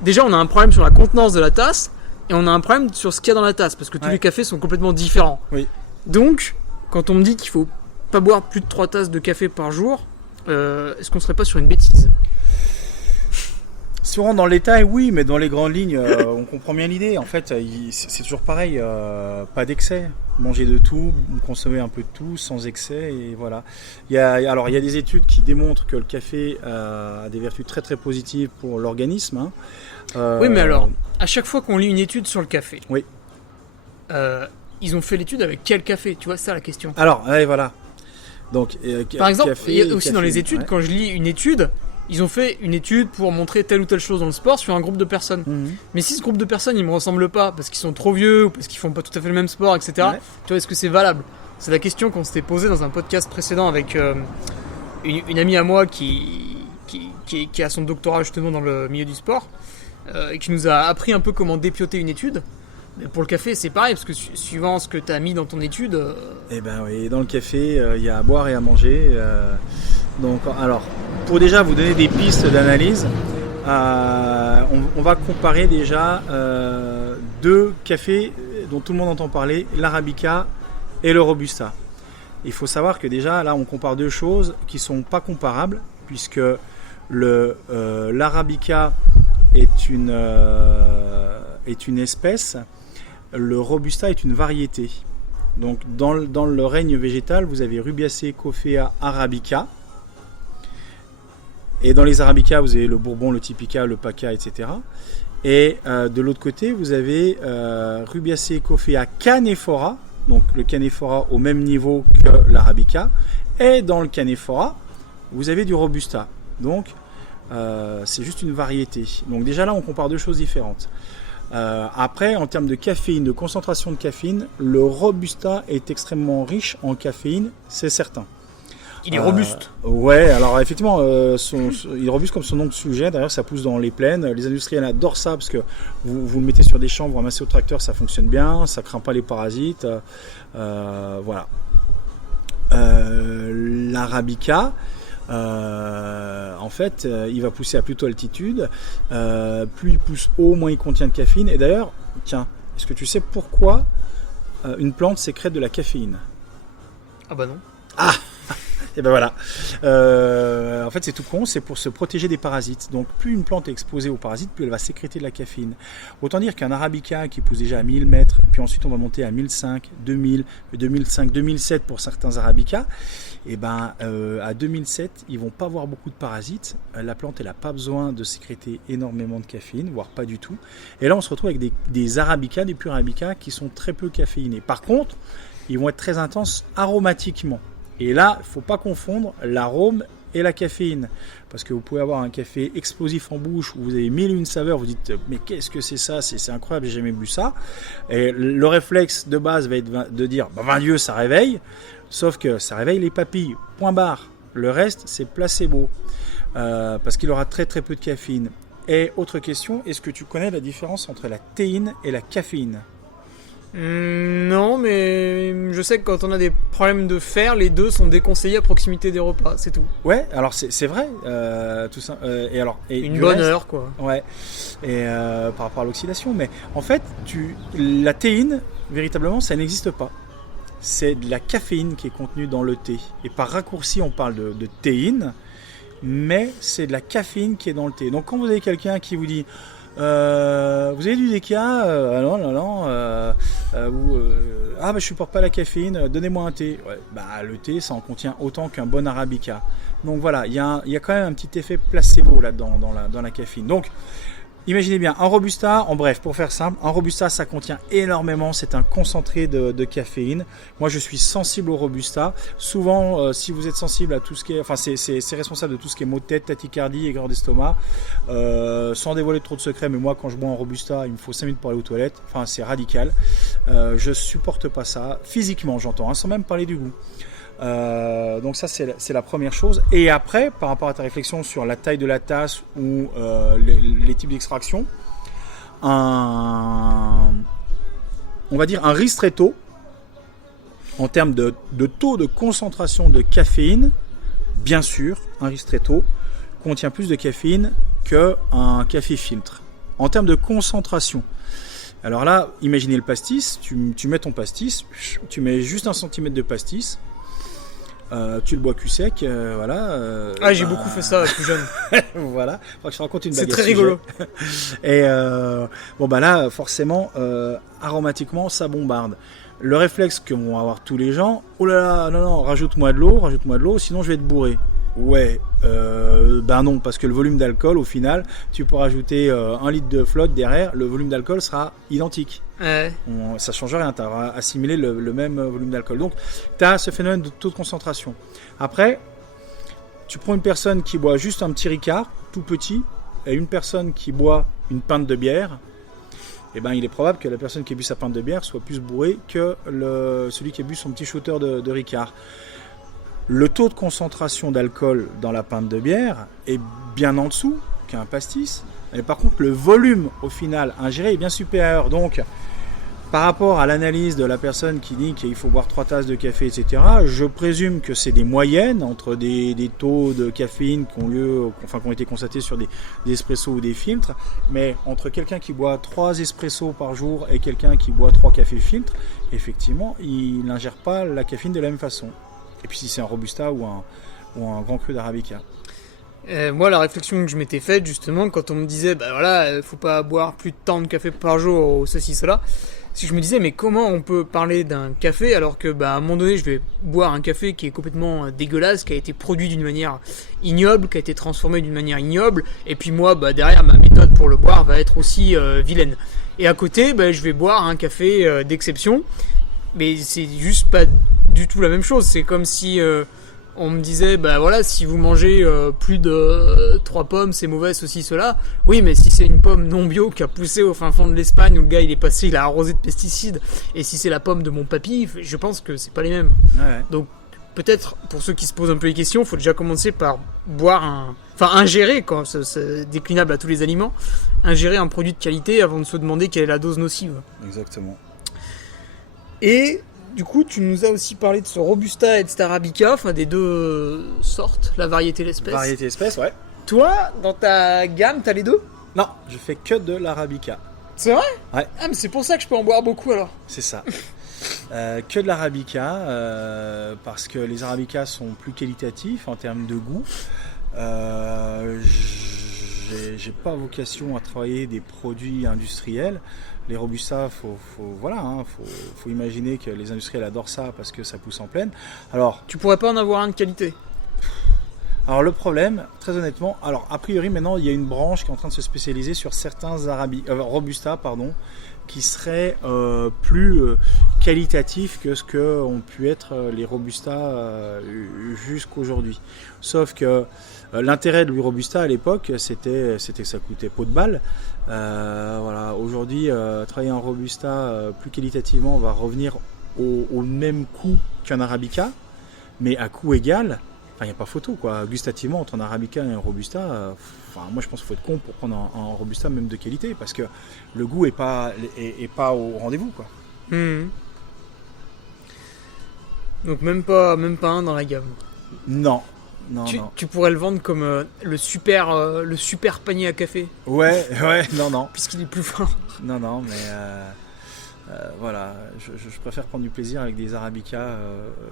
déjà, on a un problème sur la contenance de la tasse, et on a un problème sur ce qu'il y a dans la tasse, parce que tous les cafés sont complètement différents. Oui. Donc, quand on me dit qu'il faut pas boire plus de 3 tasses de café par jour, est-ce qu'on serait pas sur une bêtise ? Si on rentre dans le détail, oui, mais dans les grandes lignes, on comprend bien l'idée. En fait, c'est toujours pareil, pas d'excès. Manger de tout, consommer un peu de tout, sans excès, et voilà. Il y a des études qui démontrent que le café a des vertus très très positives pour l'organisme. Hein. Oui, mais alors, à chaque fois qu'on lit une étude sur le café, oui. Ils ont fait l'étude avec quel café ? Tu vois, c'est ça la question. Alors, ouais, voilà. Donc, par exemple, café, il y a aussi café, dans les études, quand je lis une étude, ils ont fait une étude pour montrer telle ou telle chose dans le sport sur un groupe de personnes. Mhm. Mais si ce groupe de personnes, il me ressemble pas, parce qu'ils sont trop vieux, ou parce qu'ils font pas tout à fait le même sport, etc., Ouais. tu vois, est-ce que c'est valable ? C'est la question qu'on s'était posée dans un podcast précédent avec une amie à moi qui a son doctorat justement dans le milieu du sport, et qui nous a appris un peu comment dépioter une étude. Mais pour le café, c'est pareil, parce que suivant ce que tu as mis dans ton étude... Eh ben oui, dans le café, il y a à boire et à manger. Donc, alors, pour déjà vous donner des pistes d'analyse, on va comparer déjà 2 cafés dont tout le monde entend parler, l'Arabica et le Robusta. Il faut savoir que déjà, là, on compare 2 choses qui ne sont pas comparables, puisque l'Arabica est une espèce, le Robusta est une variété. Donc dans le règne végétal, vous avez Rubiacea coffea arabica. Et dans les Arabica, vous avez le Bourbon, le Typica, le Paca, etc. Et de l'autre côté, vous avez Rubiacea coffea canephora, donc le canephora au même niveau que l'Arabica. Et dans le canephora, vous avez du Robusta. Donc c'est juste une variété. Donc déjà là, on compare 2 choses différentes. Après, en termes de caféine, de concentration de caféine, le Robusta est extrêmement riche en caféine, c'est certain. Il est robuste. Ouais, alors effectivement, il est robuste comme son nom le sujet. D'ailleurs, ça pousse dans les plaines. Les industriels adorent ça parce que vous le mettez sur des champs, vous ramassez au tracteur, ça fonctionne bien, ça craint pas les parasites. Voilà. L'Arabica, en fait, il va pousser à plutôt altitude. Plus il pousse haut, moins il contient de caféine. Et d'ailleurs, tiens, est-ce que tu sais pourquoi une plante sécrète de la caféine ? Ah bah non. Ah! Et ben voilà. En fait, c'est tout con, c'est pour se protéger des parasites. Donc, plus une plante est exposée aux parasites, plus elle va sécréter de la caféine. Autant dire qu'un Arabica qui pousse déjà à 1000 mètres, et puis ensuite on va monter à 1005, 2000, 2005, 2007 pour certains Arabica, et ben à 2007, ils vont pas avoir beaucoup de parasites. La plante, elle n'a pas besoin de sécréter énormément de caféine, voire pas du tout. Et là, on se retrouve avec des Arabica, des purs Arabica qui sont très peu caféinés. Par contre, ils vont être très intenses aromatiquement. Et là, il ne faut pas confondre l'arôme et la caféine. Parce que vous pouvez avoir un café explosif en bouche où vous avez 1001 saveurs, vous dites mais qu'est-ce que c'est ça, c'est incroyable, j'ai jamais bu ça. Et le réflexe de base va être de dire ben Dieu, ça réveille. Sauf que ça réveille les papilles, point barre. Le reste, c'est placebo. Parce qu'il aura très très peu de caféine. Et autre question, est-ce que tu connais la différence entre la théine et la caféine ? Non, mais je sais que quand on a des problèmes de fer, les deux sont déconseillés à proximité des repas, c'est tout. Ouais, alors c'est vrai, tout ça. Et une bonne heure, quoi. Ouais. Et par rapport à l'oxydation, mais en fait, la théine, véritablement, ça n'existe pas. C'est de la caféine qui est contenue dans le thé. Et par raccourci, on parle de théine. mais c'est de la caféine qui est dans le thé. Donc quand vous avez quelqu'un qui vous dit vous avez du déca, non, je supporte pas la caféine, donnez-moi un thé. Ouais, le thé, ça en contient autant qu'un bon arabica. Donc voilà, il y a quand même un petit effet placebo là-dedans dans la caféine. Donc imaginez bien, un Robusta, en bref, pour faire simple, un Robusta, ça contient énormément, c'est un concentré de caféine. Moi, je suis sensible au Robusta. Souvent, si vous êtes sensible à tout ce qui est... Enfin, c'est responsable de tout ce qui est maux de tête, tachycardie, aigreur d'estomac. Sans dévoiler trop de secrets, mais moi, quand je bois un Robusta, il me faut 5 minutes pour aller aux toilettes. Enfin, c'est radical. Je supporte pas ça. Physiquement, j'entends, sans même parler du goût. Donc ça c'est la première chose. Et après, par rapport à ta réflexion sur la taille de la tasse ou les types d'extraction, on va dire un ristretto en termes de taux de concentration de caféine, bien sûr, un ristretto contient plus de caféine qu'un café filtre. En termes de concentration, alors là, imaginez le pastis, tu mets ton pastis, tu mets juste 1 centimètre de pastis. Tu le bois cul sec, voilà. J'ai beaucoup fait ça plus jeune. Voilà, faut que je te raconte une blague. C'est très rigolo. Et là, forcément, aromatiquement, ça bombarde. Le réflexe que vont avoir tous les gens, oh là là, non, rajoute-moi de l'eau, sinon je vais te bourrer. Ouais, non, parce que le volume d'alcool, au final, tu peux rajouter 1 litre de flotte derrière, le volume d'alcool sera identique. Ça change rien, tu as assimilé le même volume d'alcool. Donc, tu as ce phénomène de taux de concentration. Après, tu prends une personne qui boit juste un petit Ricard, tout petit, et une personne qui boit une pinte de bière, il est probable que la personne qui a bu sa pinte de bière soit plus bourrée que celui qui a bu son petit shooter de Ricard. Le taux de concentration d'alcool dans la pinte de bière est bien en dessous qu'un pastis. Mais par contre, le volume au final ingéré est bien supérieur. Donc, par rapport à l'analyse de la personne qui dit qu'il faut boire 3 tasses de café, etc., je présume que c'est des moyennes entre des taux de caféine qui ont été constatés sur des espressos ou des filtres. Mais entre quelqu'un qui boit 3 espressos par jour et quelqu'un qui boit 3 cafés filtres, effectivement, il n'ingère pas la caféine de la même façon. Et puis si c'est un Robusta ou un grand cru d'Arabica. Moi, la réflexion que je m'étais faite, justement, quand on me disait, faut pas boire plus de tant de café par jour, ou ceci, cela, c'est que je me disais, mais comment on peut parler d'un café alors que, à un moment donné, je vais boire un café qui est complètement dégueulasse, qui a été produit d'une manière ignoble, qui a été transformé d'une manière ignoble, et puis moi, derrière, ma méthode pour le boire va être aussi vilaine. Et à côté, je vais boire un café d'exception, mais c'est juste pas du tout la même chose. C'est comme si on me disait si vous mangez plus de 3 pommes, c'est mauvais, ceci, cela. Oui, mais si c'est une pomme non bio qui a poussé au fin fond de l'Espagne où le gars il a arrosé de pesticides, et si c'est la pomme de mon papy, je pense que c'est pas les mêmes. Ouais. Donc peut-être pour ceux qui se posent un peu les questions, il faut déjà commencer par ingérer, quand c'est déclinable à tous les aliments, ingérer un produit de qualité avant de se demander quelle est la dose nocive. Exactement. Et du coup, tu nous as aussi parlé de ce Robusta et de cet Arabica, des deux sortes, la variété et l'espèce. Variété et espèce, ouais. Toi, dans ta gamme, t'as les deux ? Non, je fais que de l'Arabica. C'est vrai ? Ouais. Ah, mais c'est pour ça que je peux en boire beaucoup alors. C'est ça. Que de l'Arabica, parce que les Arabicas sont plus qualitatifs en termes de goût. J'ai pas vocation à travailler des produits industriels. Les Robusta, faut imaginer que les industriels adorent ça parce que ça pousse en plaine. Alors, tu pourrais pas en avoir un de qualité ? Alors le problème, très honnêtement, a priori maintenant il y a une branche qui est en train de se spécialiser sur certains Robusta, qui seraient plus qualitatifs que ce que ont pu être les Robusta jusqu'aujourd'hui. Sauf que l'intérêt de Louis Robusta à l'époque, c'était que ça coûtait peau de balle. Aujourd'hui, travailler un Robusta plus qualitativement va revenir au même coût qu'un Arabica, mais à coût égal. Il n'y a pas photo, quoi. Gustativement, entre un Arabica et un Robusta, moi je pense qu'il faut être con pour prendre un Robusta même de qualité, parce que le goût est pas au rendez-vous, quoi. Donc même pas un dans la gamme. Non. Tu pourrais le vendre comme le super panier à café. Ouais, non. Puisqu'il est plus fin. Non, mais voilà, je préfère prendre du plaisir avec des Arabica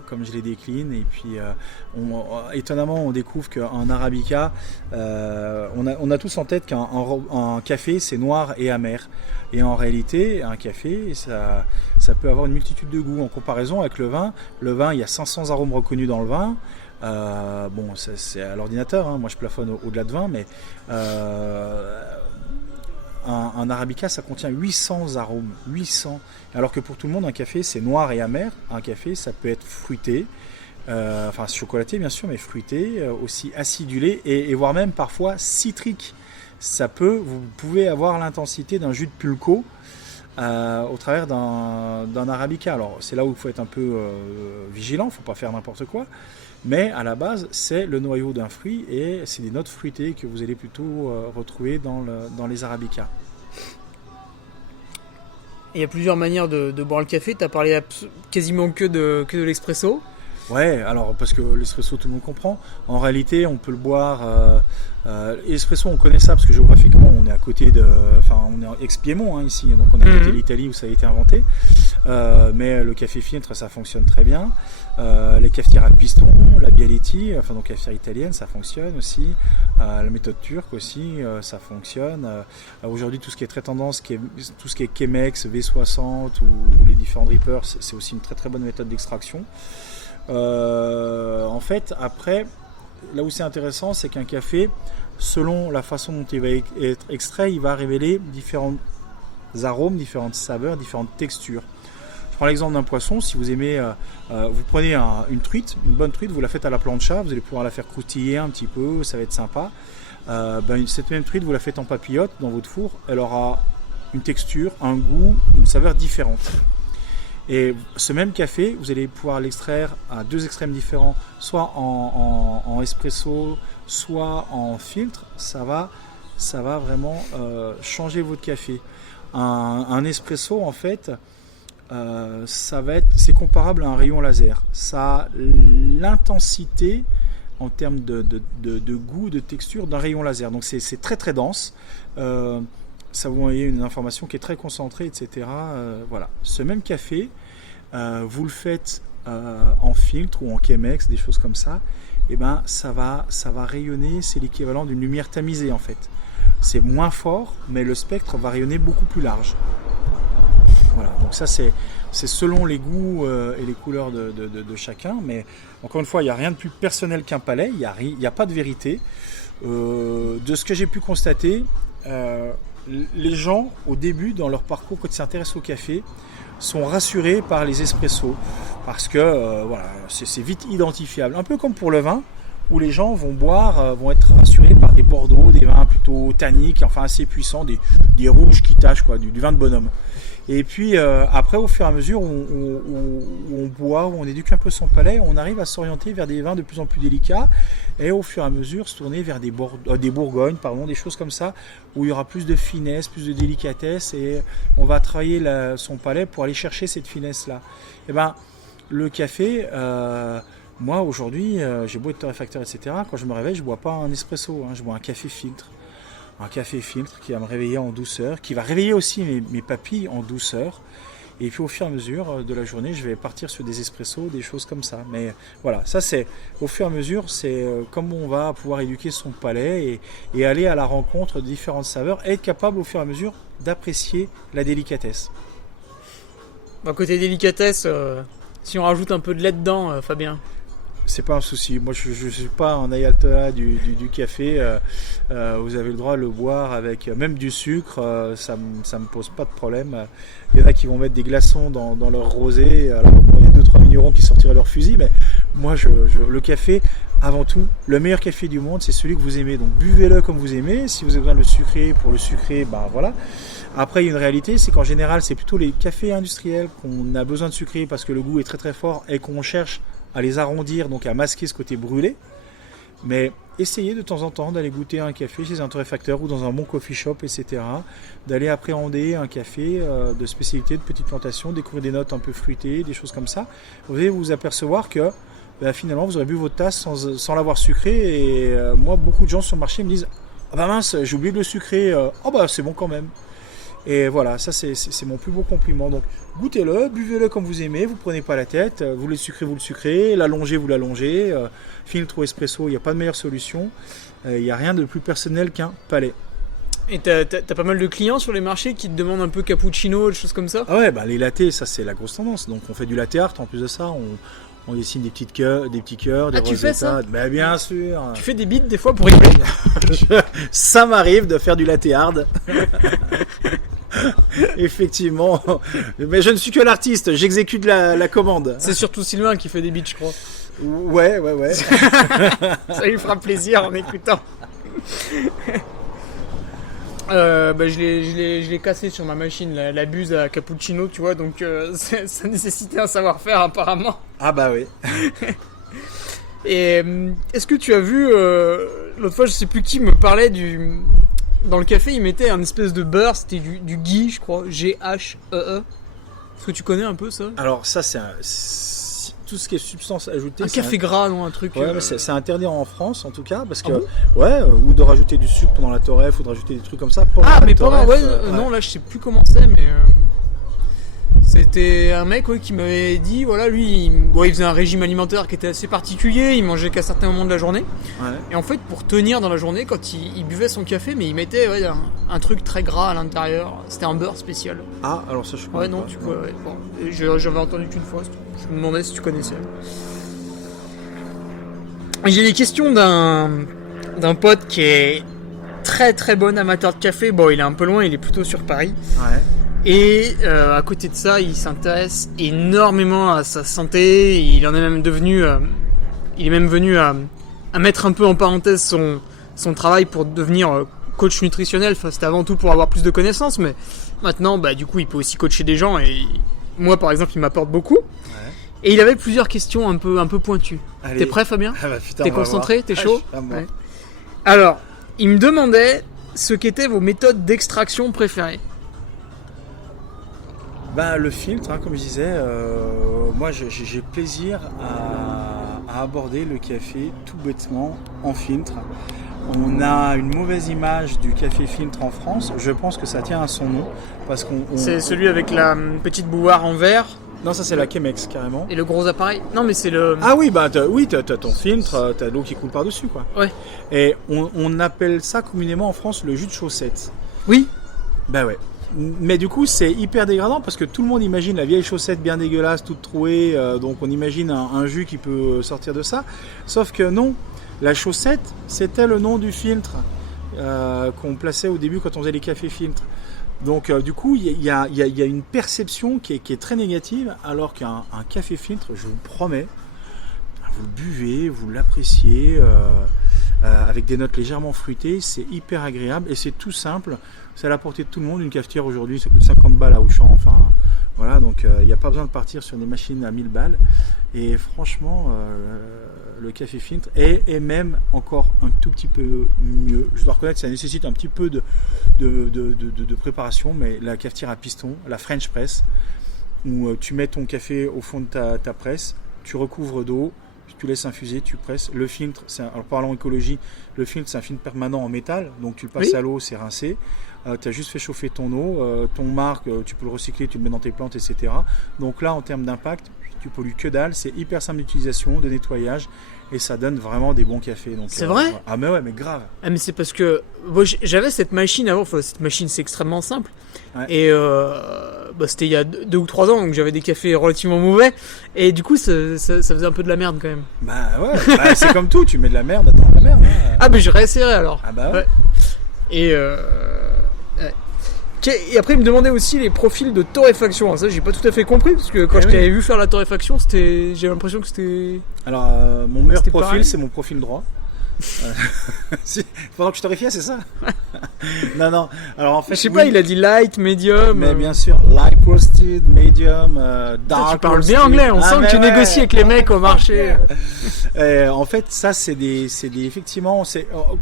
comme je les décline. Et puis, étonnamment, on découvre qu'un Arabica, on a tous en tête qu'un café, c'est noir et amer. Et en réalité, un café, ça peut avoir une multitude de goûts. En comparaison avec le vin, il y a 500 arômes reconnus dans le vin. Bon, c'est à l'ordinateur, hein. Moi je plafonne au-delà de 20, mais un Arabica, ça contient 800 arômes, 800. Alors que pour tout le monde, un café, c'est noir et amer. Un café, ça peut être fruité, enfin chocolaté bien sûr, mais fruité, aussi acidulé et voire même parfois citrique. Vous pouvez avoir l'intensité d'un jus de pulco au travers d'un Arabica. Alors c'est là où il faut être un peu vigilant, il ne faut pas faire n'importe quoi. Mais à la base, c'est le noyau d'un fruit et c'est des notes fruitées que vous allez plutôt retrouver dans les Arabicas. Il y a plusieurs manières de boire le café. Tu as parlé quasiment que de l'expresso. Ouais, alors parce que l'espresso tout le monde comprend. En réalité, on peut le boire. L'espresso, on connaît ça parce que géographiquement, on est à côté on est ex-Piémont ici, donc on est à côté de l'Italie où ça a été inventé. Mais le café filtre, ça fonctionne très bien. Les cafetières à piston, la Bialetti, donc cafetière italienne, ça fonctionne aussi. La méthode turque aussi, ça fonctionne. Aujourd'hui, tout ce qui est très tendance, tout ce qui est Chemex, V60 ou les différents drippers, c'est aussi une très très bonne méthode d'extraction. En fait, après, là où c'est intéressant, c'est qu'un café, selon la façon dont il va être extrait, il va révéler différents arômes, différentes saveurs, différentes textures. Je prends l'exemple d'un poisson. Si vous aimez, vous prenez une truite, une bonne truite, vous la faites à la plancha, vous allez pouvoir la faire croustiller un petit peu, ça va être sympa. Cette même truite, vous la faites en papillote dans votre four, elle aura une texture, un goût, une saveur différente. Et ce même café, vous allez pouvoir l'extraire à deux extrêmes différents, soit en espresso, soit en filtre. Ça va vraiment changer votre café. Un espresso, en fait, c'est comparable à un rayon laser. Ça a l'intensité en termes de goût, de texture d'un rayon laser. Donc c'est très très dense. Ça vous envoie une information qui est très concentrée, etc. Voilà. Ce même café, vous le faites en filtre ou en Chemex, des choses comme ça, et ça va rayonner. C'est l'équivalent d'une lumière tamisée en fait. C'est moins fort, mais le spectre va rayonner beaucoup plus large. Voilà. Donc ça c'est selon les goûts et les couleurs de chacun. Mais encore une fois, il n'y a rien de plus personnel qu'un palais. Il n'y a pas de vérité. De ce que j'ai pu constater. Les gens, au début, dans leur parcours, quand ils s'intéressent au café, sont rassurés par les espressos parce que c'est vite identifiable. Un peu comme pour le vin, où les gens vont être rassurés par des bordeaux, des vins plutôt tanniques, enfin assez puissants, des rouges qui tâchent, du vin de bonhomme. Et puis après, au fur et à mesure où on boit, où on éduque un peu son palais, on arrive à s'orienter vers des vins de plus en plus délicats et au fur et à mesure se tourner vers des Bourgognes, des choses comme ça, où il y aura plus de finesse, plus de délicatesse et on va travailler son palais pour aller chercher cette finesse-là. Et le café, moi aujourd'hui, j'ai beau être torréfacteur, etc. Quand je me réveille, je bois pas un espresso, je bois un café filtre. Un café filtre qui va me réveiller en douceur, qui va réveiller aussi mes papilles en douceur. Et puis au fur et à mesure de la journée, je vais partir sur des espressos, des choses comme ça. Mais voilà, ça c'est au fur et à mesure, c'est comment on va pouvoir éduquer son palais et aller à la rencontre de différentes saveurs et être capable au fur et à mesure d'apprécier la délicatesse. Côté délicatesse, si on rajoute un peu de lait dedans, Fabien. C'est pas un souci. Moi, je suis pas un ayatollah du café. Vous avez le droit de le boire avec même du sucre. Ça me pose pas de problème. Il y en a qui vont mettre des glaçons dans leur rosé. Alors il y a 2-3 vignerons qui sortiraient leur fusil, mais moi, le café, avant tout, le meilleur café du monde, c'est celui que vous aimez. Donc buvez-le comme vous aimez. Si vous avez besoin de le sucrer, pour le sucrer, voilà. Après, il y a une réalité, c'est qu'en général, c'est plutôt les cafés industriels qu'on a besoin de sucrer parce que le goût est très très fort et qu'on cherche à les arrondir, donc à masquer ce côté brûlé. Mais essayez de temps en temps d'aller goûter un café chez un torréfacteur ou dans un bon coffee shop, etc. D'aller appréhender un café de spécialité, de petite plantation, découvrir des notes un peu fruitées, des choses comme ça. Vous allez vous apercevoir que finalement vous aurez bu votre tasse sans l'avoir sucré. Et moi, beaucoup de gens sur le marché me disent « Ah mince, j'ai oublié de le sucrer. C'est bon quand même ». Et voilà, ça c'est mon plus beau compliment. Donc goûtez-le, buvez-le comme vous aimez, vous prenez pas la tête, vous le sucrez, l'allongez, vous l'allongez. Filtre ou espresso, il n'y a pas de meilleure solution. Il n'y a rien de plus personnel qu'un palais. Et t'as pas mal de clients sur les marchés qui te demandent un peu cappuccino, des choses comme ça? Ah ouais, bah les lattés, ça c'est la grosse tendance. Donc on fait du latte art, en plus de ça, on dessine des petits cœurs, des tu fais ça? Bah bien sûr. Tu fais des beats des fois pour rigoler? Ça m'arrive de faire du latte art. Effectivement, mais je ne suis que l'artiste, j'exécute la commande. C'est surtout Sylvain qui fait des beats, je crois. Ouais. Ça lui fera plaisir en écoutant. Je l'ai cassé sur ma machine, la buse à cappuccino, tu vois, donc ça nécessitait un savoir-faire apparemment. Ah bah oui. Et est-ce que tu as vu, l'autre fois je sais plus qui me parlait dans le café, il mettait un espèce de beurre, c'était du ghee, je crois, G-H-E-E. Est-ce que tu connais un peu ça? Alors ça c'est tout ce qui est substance ajoutée. Un café gras, non, un truc. Ouais, mais c'est interdit en France en tout cas, parce que bon ou de rajouter du sucre pendant la torréf, ou de rajouter des trucs comme ça. Non, là je sais plus comment c'est, mais c'était un mec qui m'avait dit, voilà, lui, il faisait un régime alimentaire qui était assez particulier, il mangeait qu'à certains moments de la journée. Ouais. Et en fait, pour tenir dans la journée, quand il buvait son café, mais il mettait un truc très gras à l'intérieur. C'était un beurre spécial. Ah, alors ça je connais. Ouais, non, tu vois. Ouais. Bon, j'avais entendu qu'une fois. Je me demandais si tu connaissais. J'ai des questions d'un pote qui est très très bon amateur de café. Bon, il est un peu loin, il est plutôt sur Paris. Ouais. Et à côté de ça, il s'intéresse énormément à sa santé. Il en est même devenu, il est même venu à mettre un peu en parenthèse son travail pour devenir coach nutritionnel. Enfin, c'était avant tout pour avoir plus de connaissances, mais maintenant, du coup, il peut aussi coacher des gens. Et moi, par exemple, il m'apporte beaucoup. Ouais. Et il avait plusieurs questions un peu pointues. Allez. T'es prêt, Fabien? Putain, t'es concentré? T'es chaud? Ouais. Alors, il me demandait ce qu'étaient vos méthodes d'extraction préférées. Le filtre, comme je disais, moi j'ai plaisir à aborder le café tout bêtement en filtre. On a une mauvaise image du café filtre en France. Je pense que ça tient à son nom, parce c'est celui avec la petite bouilloire en verre. Non, ça c'est la Chemex carrément. Et le gros appareil? Non, mais c'est le. Ah oui, t'as ton filtre, t'as l'eau qui coule par dessus, quoi. Ouais. Et on appelle ça communément en France le jus de chaussette. Oui. Ouais. Mais du coup, c'est hyper dégradant parce que tout le monde imagine la vieille chaussette bien dégueulasse, toute trouée, donc on imagine un jus qui peut sortir de ça. Sauf que non, la chaussette, c'était le nom du filtre qu'on plaçait au début quand on faisait les cafés filtres. Donc du coup, il y a une perception qui est très négative, alors qu'un café filtre, je vous promets, vous le buvez, vous l'appréciez, avec des notes légèrement fruitées, c'est hyper agréable et c'est tout simple. C'est à la portée de tout le monde. Une cafetière aujourd'hui, ça coûte 50 balles à Auchan. Enfin, voilà, donc il n'y a pas besoin de partir sur des machines à 1000 balles. Et franchement, le café filtre est même encore un tout petit peu mieux. Je dois reconnaître que ça nécessite un petit peu de préparation, mais la cafetière à piston, la French Press, où tu mets ton café au fond de ta presse, tu recouvres d'eau, tu laisses infuser, tu presses. Le filtre, alors parlons écologie, le filtre c'est un filtre permanent en métal, donc tu le passes à l'eau, c'est rincé. Tu as juste fait chauffer ton eau, ton marc, tu peux le recycler, tu le mets dans tes plantes, etc. Donc là, en termes d'impact, tu pollues que dalle, c'est hyper simple d'utilisation, de nettoyage, et ça donne vraiment des bons cafés. Donc, c'est vrai? Ah mais ouais, mais grave. Ah mais c'est parce que moi, j'avais cette machine avant, cette machine c'est extrêmement simple, et c'était il y a 2 ou 3 ans, donc j'avais des cafés relativement mauvais, et du coup ça faisait un peu de la merde quand même. C'est comme tout, tu mets de la merde dans de la merde. Ah mais je réessayerai alors. Ah bah ouais. Et après il me demandait aussi les profils de torréfaction. Alors ça j'ai pas tout à fait compris parce que quand je t'avais vu faire la torréfaction, j'ai l'impression que c'était. Alors mon meilleur profil pareil. C'est mon profil droit. Pendant que je torréfiais, c'est ça? Non. Alors en fait, je sais pas, il a dit light, medium. Mais bien sûr, light roasted, medium, dark. Tu parles bien anglais, on sent que tu négocies avec les mecs au marché. En fait, ça c'est des effectivement,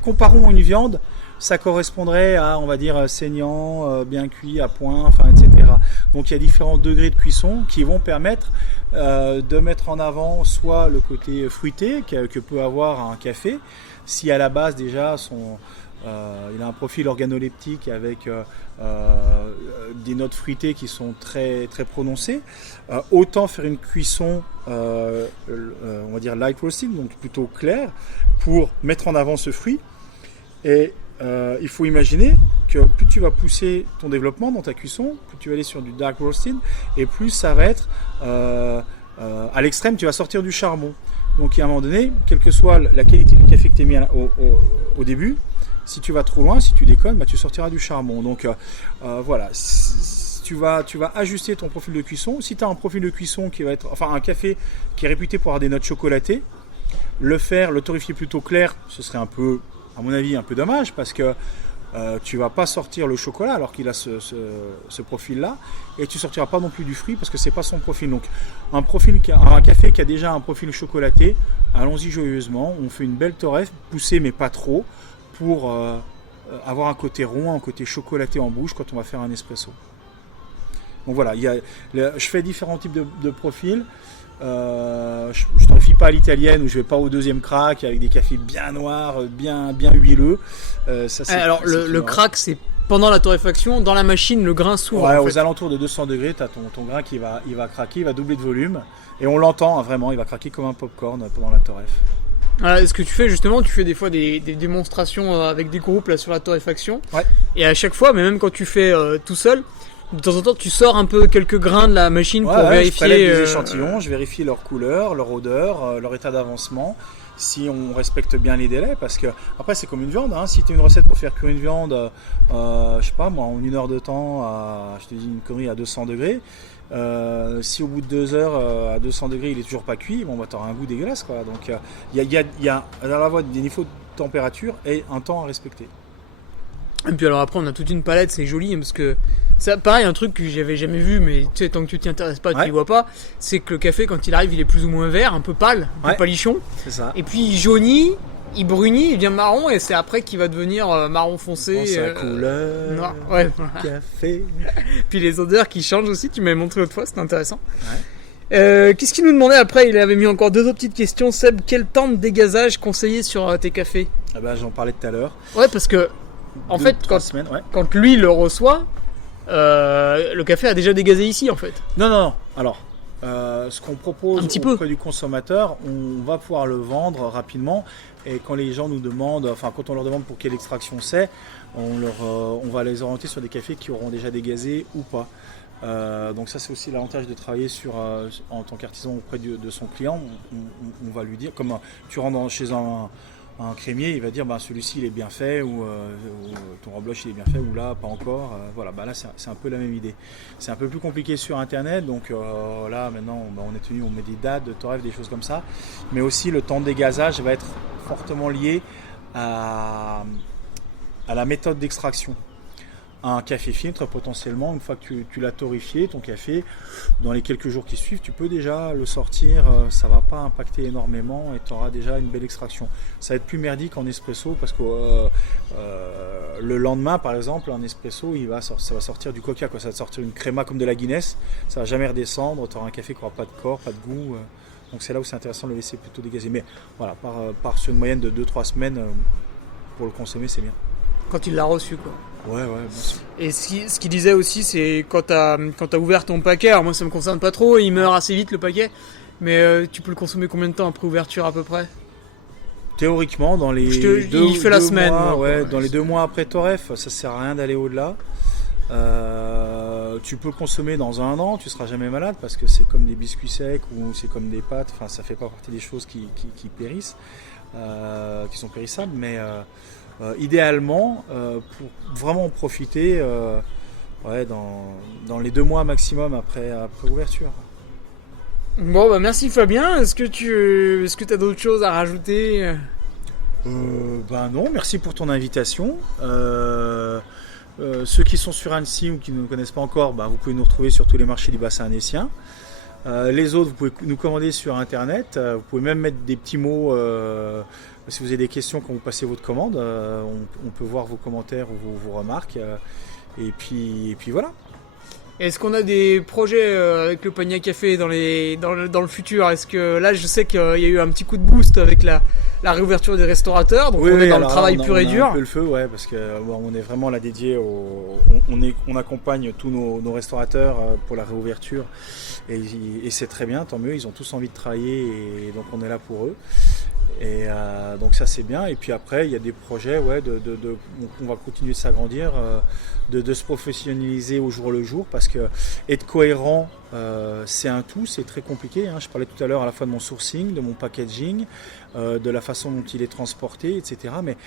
comparons une viande. Ça correspondrait à, on va dire, saignant, bien cuit, à point, etc. Donc il y a différents degrés de cuisson qui vont permettre de mettre en avant soit le côté fruité que peut avoir un café, si à la base déjà il a un profil organoleptique avec des notes fruitées qui sont très, très prononcées. Autant faire une cuisson, on va dire light roasting, donc plutôt claire, pour mettre en avant ce fruit. Et il faut imaginer que plus tu vas pousser ton développement dans ta cuisson, plus tu vas aller sur du dark roasting, et plus ça va être à l'extrême, tu vas sortir du charbon. Donc à un moment donné, quelle que soit la qualité du café que tu as mis au début, si tu vas trop loin, si tu déconnes, bah, tu sortiras du charbon. Donc voilà, tu vas ajuster ton profil de cuisson. Si tu as un profil de cuisson qui va être, enfin un café qui est réputé pour avoir des notes chocolatées, le torréfier plutôt clair, ce serait un peu, à mon avis, un peu dommage parce que tu vas pas sortir le chocolat alors qu'il a ce profil-là, et tu sortiras pas non plus du fruit parce que c'est pas son profil. Donc un café qui a déjà un profil chocolaté, allons-y joyeusement. On fait une belle torréf, poussée mais pas trop, pour avoir un côté rond, un côté chocolaté en bouche quand on va faire un espresso. Donc voilà, je fais différents types de profils. Je torréfie pas à l'italienne où je vais pas au deuxième crack avec des cafés bien noirs, bien huileux. Alors le crack, c'est pendant la torréfaction, dans la machine, le grain s'ouvre. Ouais, aux alentours de 200 degrés, tu as ton grain qui va craquer, il va doubler de volume, et on l'entend hein, vraiment, il va craquer comme un popcorn pendant la torréf. Alors, ce que tu fais justement, tu fais des fois des démonstrations avec des groupes là sur la torréfaction. Ouais. Et à chaque fois, mais même quand tu fais tout seul, de temps en temps, tu sors un peu quelques grains de la machine pour vérifier. Je prélève des échantillons, je vérifie leur couleur, leur odeur, leur état d'avancement, si on respecte bien les délais, parce que après c'est comme une viande, hein. Si tu as une recette pour faire cuire une viande, je sais pas moi, en 1 heure de temps, je te dis une connerie, à 200 degrés, si au bout de 2 heures à 200 degrés il est toujours pas cuit, bon bah t'auras un goût dégueulasse quoi. Donc il y a dans la voie des niveaux de température et un temps à respecter. Et puis alors après on a toute une palette, c'est joli parce que ça, pareil, un truc que j'avais jamais vu, mais tu sais, tant que tu t'y intéresses pas, tu y vois pas, c'est que le café quand il arrive il est plus ou moins vert, un peu pâle, un peu palichon. C'est ça. Et puis il jaunit, il brunit, il devient marron, et c'est après qu'il va devenir marron foncé. Sa couleur, noir. Ouais, voilà. Café. Puis les odeurs qui changent aussi, tu m'avais montré l'autre fois, c'était intéressant. Ouais. Qu'est-ce qu'il nous demandait après? Il avait mis encore 2 autres petites questions. Seb, quel temps de dégazage conseiller sur tes cafés? J'en parlais tout à l'heure. Ouais, parce que en fait, quand lui le reçoit, le café a déjà dégazé ici en fait. Non. Alors, ce qu'on propose auprès du consommateur, on va pouvoir le vendre rapidement. Et quand les gens nous demandent, enfin quand on leur demande pour quelle extraction c'est, on va les orienter sur des cafés qui auront déjà dégazé ou pas. Donc ça c'est aussi l'avantage de travailler en tant qu'artisan auprès de son client. On va lui dire, comme tu rentres chez un crémier, il va dire celui-ci il est bien fait, ou ton rebloche il est bien fait, ou là pas encore. Voilà, là c'est un peu la même idée. C'est un peu plus compliqué sur internet, donc là maintenant on est tenu, on met des dates de torréf, des choses comme ça, mais aussi le temps de dégazage va être fortement lié à la méthode d'extraction. Un café filtre, potentiellement, une fois que tu l'as torréfié, ton café, dans les quelques jours qui suivent, tu peux déjà le sortir, ça ne va pas impacter énormément et tu auras déjà une belle extraction. Ça va être plus merdique en espresso parce que le lendemain, par exemple, un espresso, ça va sortir du coca, quoi. Ça va sortir une créma comme de la Guinness, ça ne va jamais redescendre, tu auras un café qui n'aura pas de corps, pas de goût. Donc c'est là où c'est intéressant de le laisser plutôt dégazer. Mais voilà, par sur une moyenne de 2-3 semaines, pour le consommer, c'est bien. Quand il l'a reçu quoi. Ouais, bien sûr. Et ce qu'il disait aussi, c'est quand t'as ouvert ton paquet, alors moi ça me concerne pas trop, il meurt assez vite le paquet, mais tu peux le consommer combien de temps après ouverture à peu près? Théoriquement, dans les il fait la semaine. Dans les 2 mois après torréf, ça sert à rien d'aller au-delà. Tu peux le consommer dans 1 an, tu seras jamais malade parce que c'est comme des biscuits secs ou c'est comme des pâtes, enfin ça fait pas partie des choses qui périssent, qui sont périssables, mais idéalement, pour vraiment en profiter, dans les 2 mois maximum après ouverture. Bon, merci Fabien. Est-ce que tu as d'autres choses à rajouter? Non, merci pour ton invitation. Ceux qui sont sur Annecy ou qui ne nous connaissent pas encore, vous pouvez nous retrouver sur tous les marchés du bassin annécien. Les autres, vous pouvez nous commander sur internet. Vous pouvez même mettre des petits mots si vous avez des questions quand vous passez votre commande. On peut voir vos commentaires ou vos remarques. Et puis voilà. Est-ce qu'on a des projets avec le panier à café dans le futur? Est-ce que là, je sais qu'il y a eu un petit coup de boost avec la réouverture des restaurateurs, donc Oui, on est dans le alors travail là, pur et on a dur. un peu le feu, ouais, parce que bon, on est vraiment là dédié on accompagne tous nos restaurateurs pour la réouverture et c'est très bien, tant mieux, ils ont tous envie de travailler et donc on est là pour eux. Et donc ça c'est bien. Et puis après il y a des projets, ouais, on va continuer de s'agrandir, de se professionnaliser au jour le jour, parce que être cohérent, c'est un tout, c'est très compliqué. Hein. Je parlais tout à l'heure à la fois de mon sourcing, de mon packaging, de la façon dont il est transporté, etc. Mais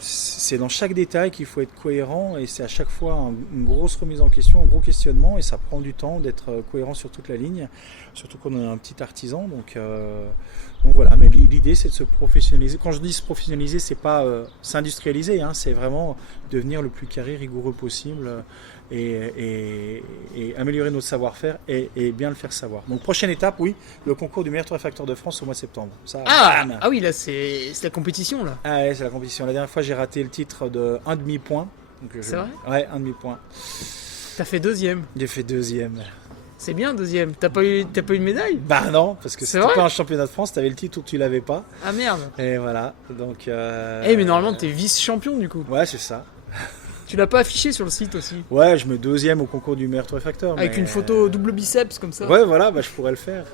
c'est dans chaque détail qu'il faut être cohérent et c'est à chaque fois une grosse remise en question, un gros questionnement et ça prend du temps d'être cohérent sur toute la ligne, surtout quand on est un petit artisan. Donc voilà, mais l'idée c'est de se professionnaliser. Quand je dis se professionnaliser, c'est pas s'industrialiser, hein, c'est vraiment devenir le plus carré, rigoureux possible et améliorer notre savoir-faire et bien le faire savoir. Donc prochaine étape, oui, le concours du meilleur torréfacteur de France au mois de septembre. Ça, Ah oui, là c'est la compétition là. Ah ouais, c'est la compétition. La dernière fois, j'ai raté le titre de 1 demi-point. C'est vrai ? Ouais, 1 demi-point. T'as fait 2e. J'ai fait 2e. C'est bien 2e. T'as pas eu une médaille ? Bah non, parce que C'est c'était vrai pas un championnat de France, t'avais le titre ou tu l'avais pas. Ah merde. Et voilà, donc... Mais normalement t'es vice-champion du coup. Ouais, c'est ça. Tu l'as pas affiché sur le site aussi ? Ouais, je me 2e au concours du meilleur torréfacteur. Avec une photo double biceps comme ça. Ouais, voilà, bah je pourrais le faire.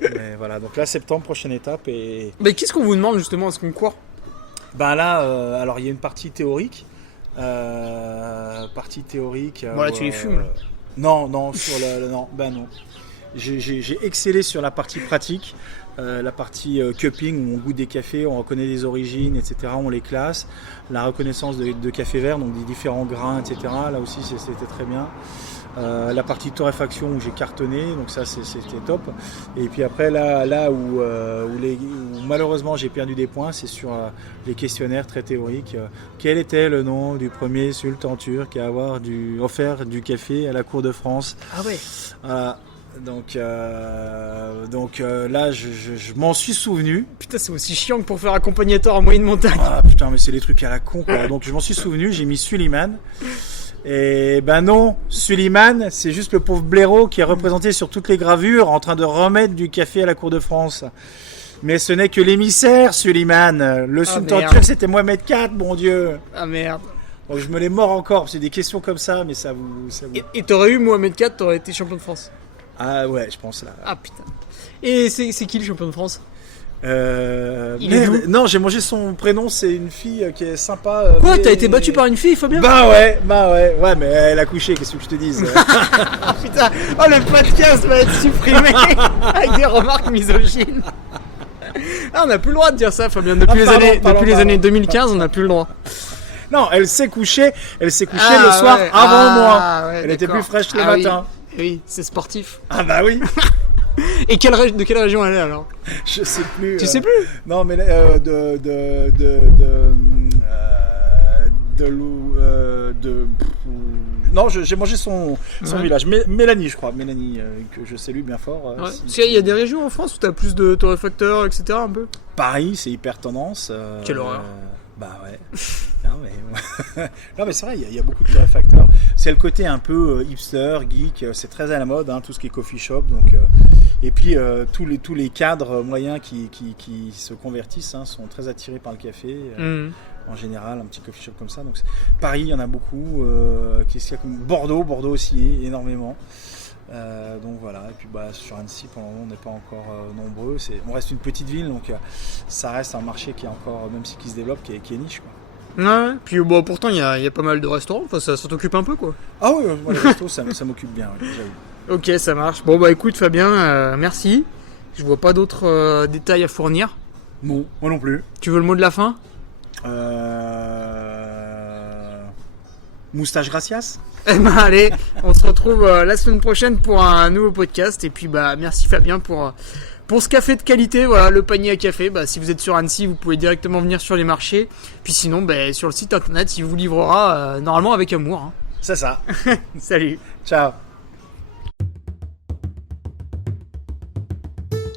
Mais voilà, donc là, septembre, prochaine étape et... Mais qu'est-ce qu'on vous demande justement à ce concours ? Ben là, alors il y a une partie théorique. Bon là tu les fumes là. Non, sur non, non. J'ai excellé sur la partie pratique, la partie cupping où on goûte des cafés, on reconnaît les origines, etc. On les classe. La reconnaissance de café vert, donc des différents grains, etc. Là aussi c'était très bien. La partie torréfaction où j'ai cartonné, donc ça c'était top. Et puis après là où malheureusement j'ai perdu des points, c'est sur les questionnaires très théoriques. Quel était le nom du premier sultan turc à avoir offert du café à la cour de France? Ah ouais. Voilà. Donc là je m'en suis souvenu. Putain, c'est aussi chiant que pour faire accompagnateur en moyenne montagne. Ah putain, mais c'est des trucs à la con quoi. Donc je m'en suis souvenu, j'ai mis Suleiman. Et ben non, Suleiman, c'est juste le pauvre blaireau qui est représenté sur toutes les gravures en train de remettre du café à la cour de France. Mais ce n'est que l'émissaire, Suleiman. Le sultan turc, c'était Mohamed IV, mon Dieu. Ah merde. Donc je me les mords encore, c'est des questions comme ça, mais ça vous... Et t'aurais eu Mohamed IV, t'aurais été champion de France. Ah ouais, je pense là. Ah putain. Et c'est qui le champion de France ? Non, j'ai mangé son prénom, c'est une fille qui est sympa. Quoi, t'as été battu par une fille, Fabien ? Bah ouais, mais elle a couché, qu'est-ce que je te dise. Ah putain, oh le podcast va être supprimé avec des remarques misogynes. Ah, on n'a plus le droit de dire ça, Fabien, depuis les années 2015, on n'a plus le droit. Non, elle s'est couchée le soir avant moi. Ouais, elle était plus fraîche le matin. Oui, c'est sportif. Ah bah oui. Et de quelle région elle est alors ? Je sais plus. Tu sais plus ? Non, mais non, j'ai mangé son village. Mélanie, je crois. Mélanie, que je salue bien fort. Ouais. Il y a des régions en France où t'as plus de torréfacteurs, etc. un peu ? Paris, c'est hyper tendance. Quelle horreur. Bah ouais. Non mais c'est vrai, il y a beaucoup de torréfacteurs. C'est le côté un peu hipster, geek, c'est très à la mode, hein, tout ce qui est coffee shop. Donc, et puis tous les cadres moyens qui se convertissent sont très attirés par le café. En général, un petit coffee shop comme ça. Donc, Paris, il y en a beaucoup. Bordeaux aussi, énormément. Donc voilà, et puis sur Annecy pour le moment on n'est pas encore nombreux, on reste une petite ville donc ça reste un marché qui est encore, même si qui se développe, qui est niche quoi. Ouais, puis bon, pourtant il y a pas mal de restaurants, enfin, ça t'occupe un peu quoi. Ah oui, moi les restos ça m'occupe bien, ouais, j'avoue. Ok, ça marche. Bon bah écoute Fabien, merci, je vois pas d'autres détails à fournir. Non, moi non plus. Tu veux le mot de la fin ? Moustache gracias. Eh ben allez, on se retrouve la semaine prochaine pour un nouveau podcast. Et puis merci Fabien pour ce café de qualité. Voilà, le panier à café. Si vous êtes sur Annecy, vous pouvez directement venir sur les marchés. Puis sinon, sur le site internet, il vous livrera normalement avec amour. Hein. C'est ça. Salut. Ciao.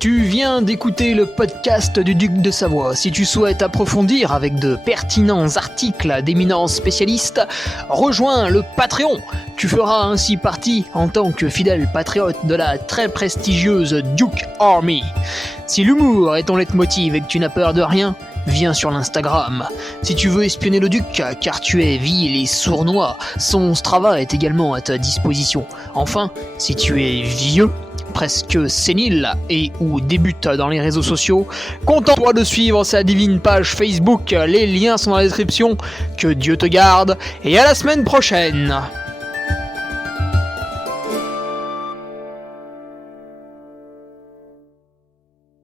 Tu viens d'écouter le podcast du Duc de Savoie. Si tu souhaites approfondir avec de pertinents articles d'éminents spécialistes, rejoins le Patreon. Tu feras ainsi partie en tant que fidèle patriote de la très prestigieuse Duke Army. Si l'humour est ton leitmotiv et que tu n'as peur de rien, viens sur l'Instagram. Si tu veux espionner le Duc, car tu es vil et sournois, son Strava est également à ta disposition. Enfin, si tu es vieux, presque sénile et ou débute dans les réseaux sociaux, contente-toi de suivre sa divine page Facebook, les liens sont dans la description. Que Dieu te garde et à la semaine prochaine.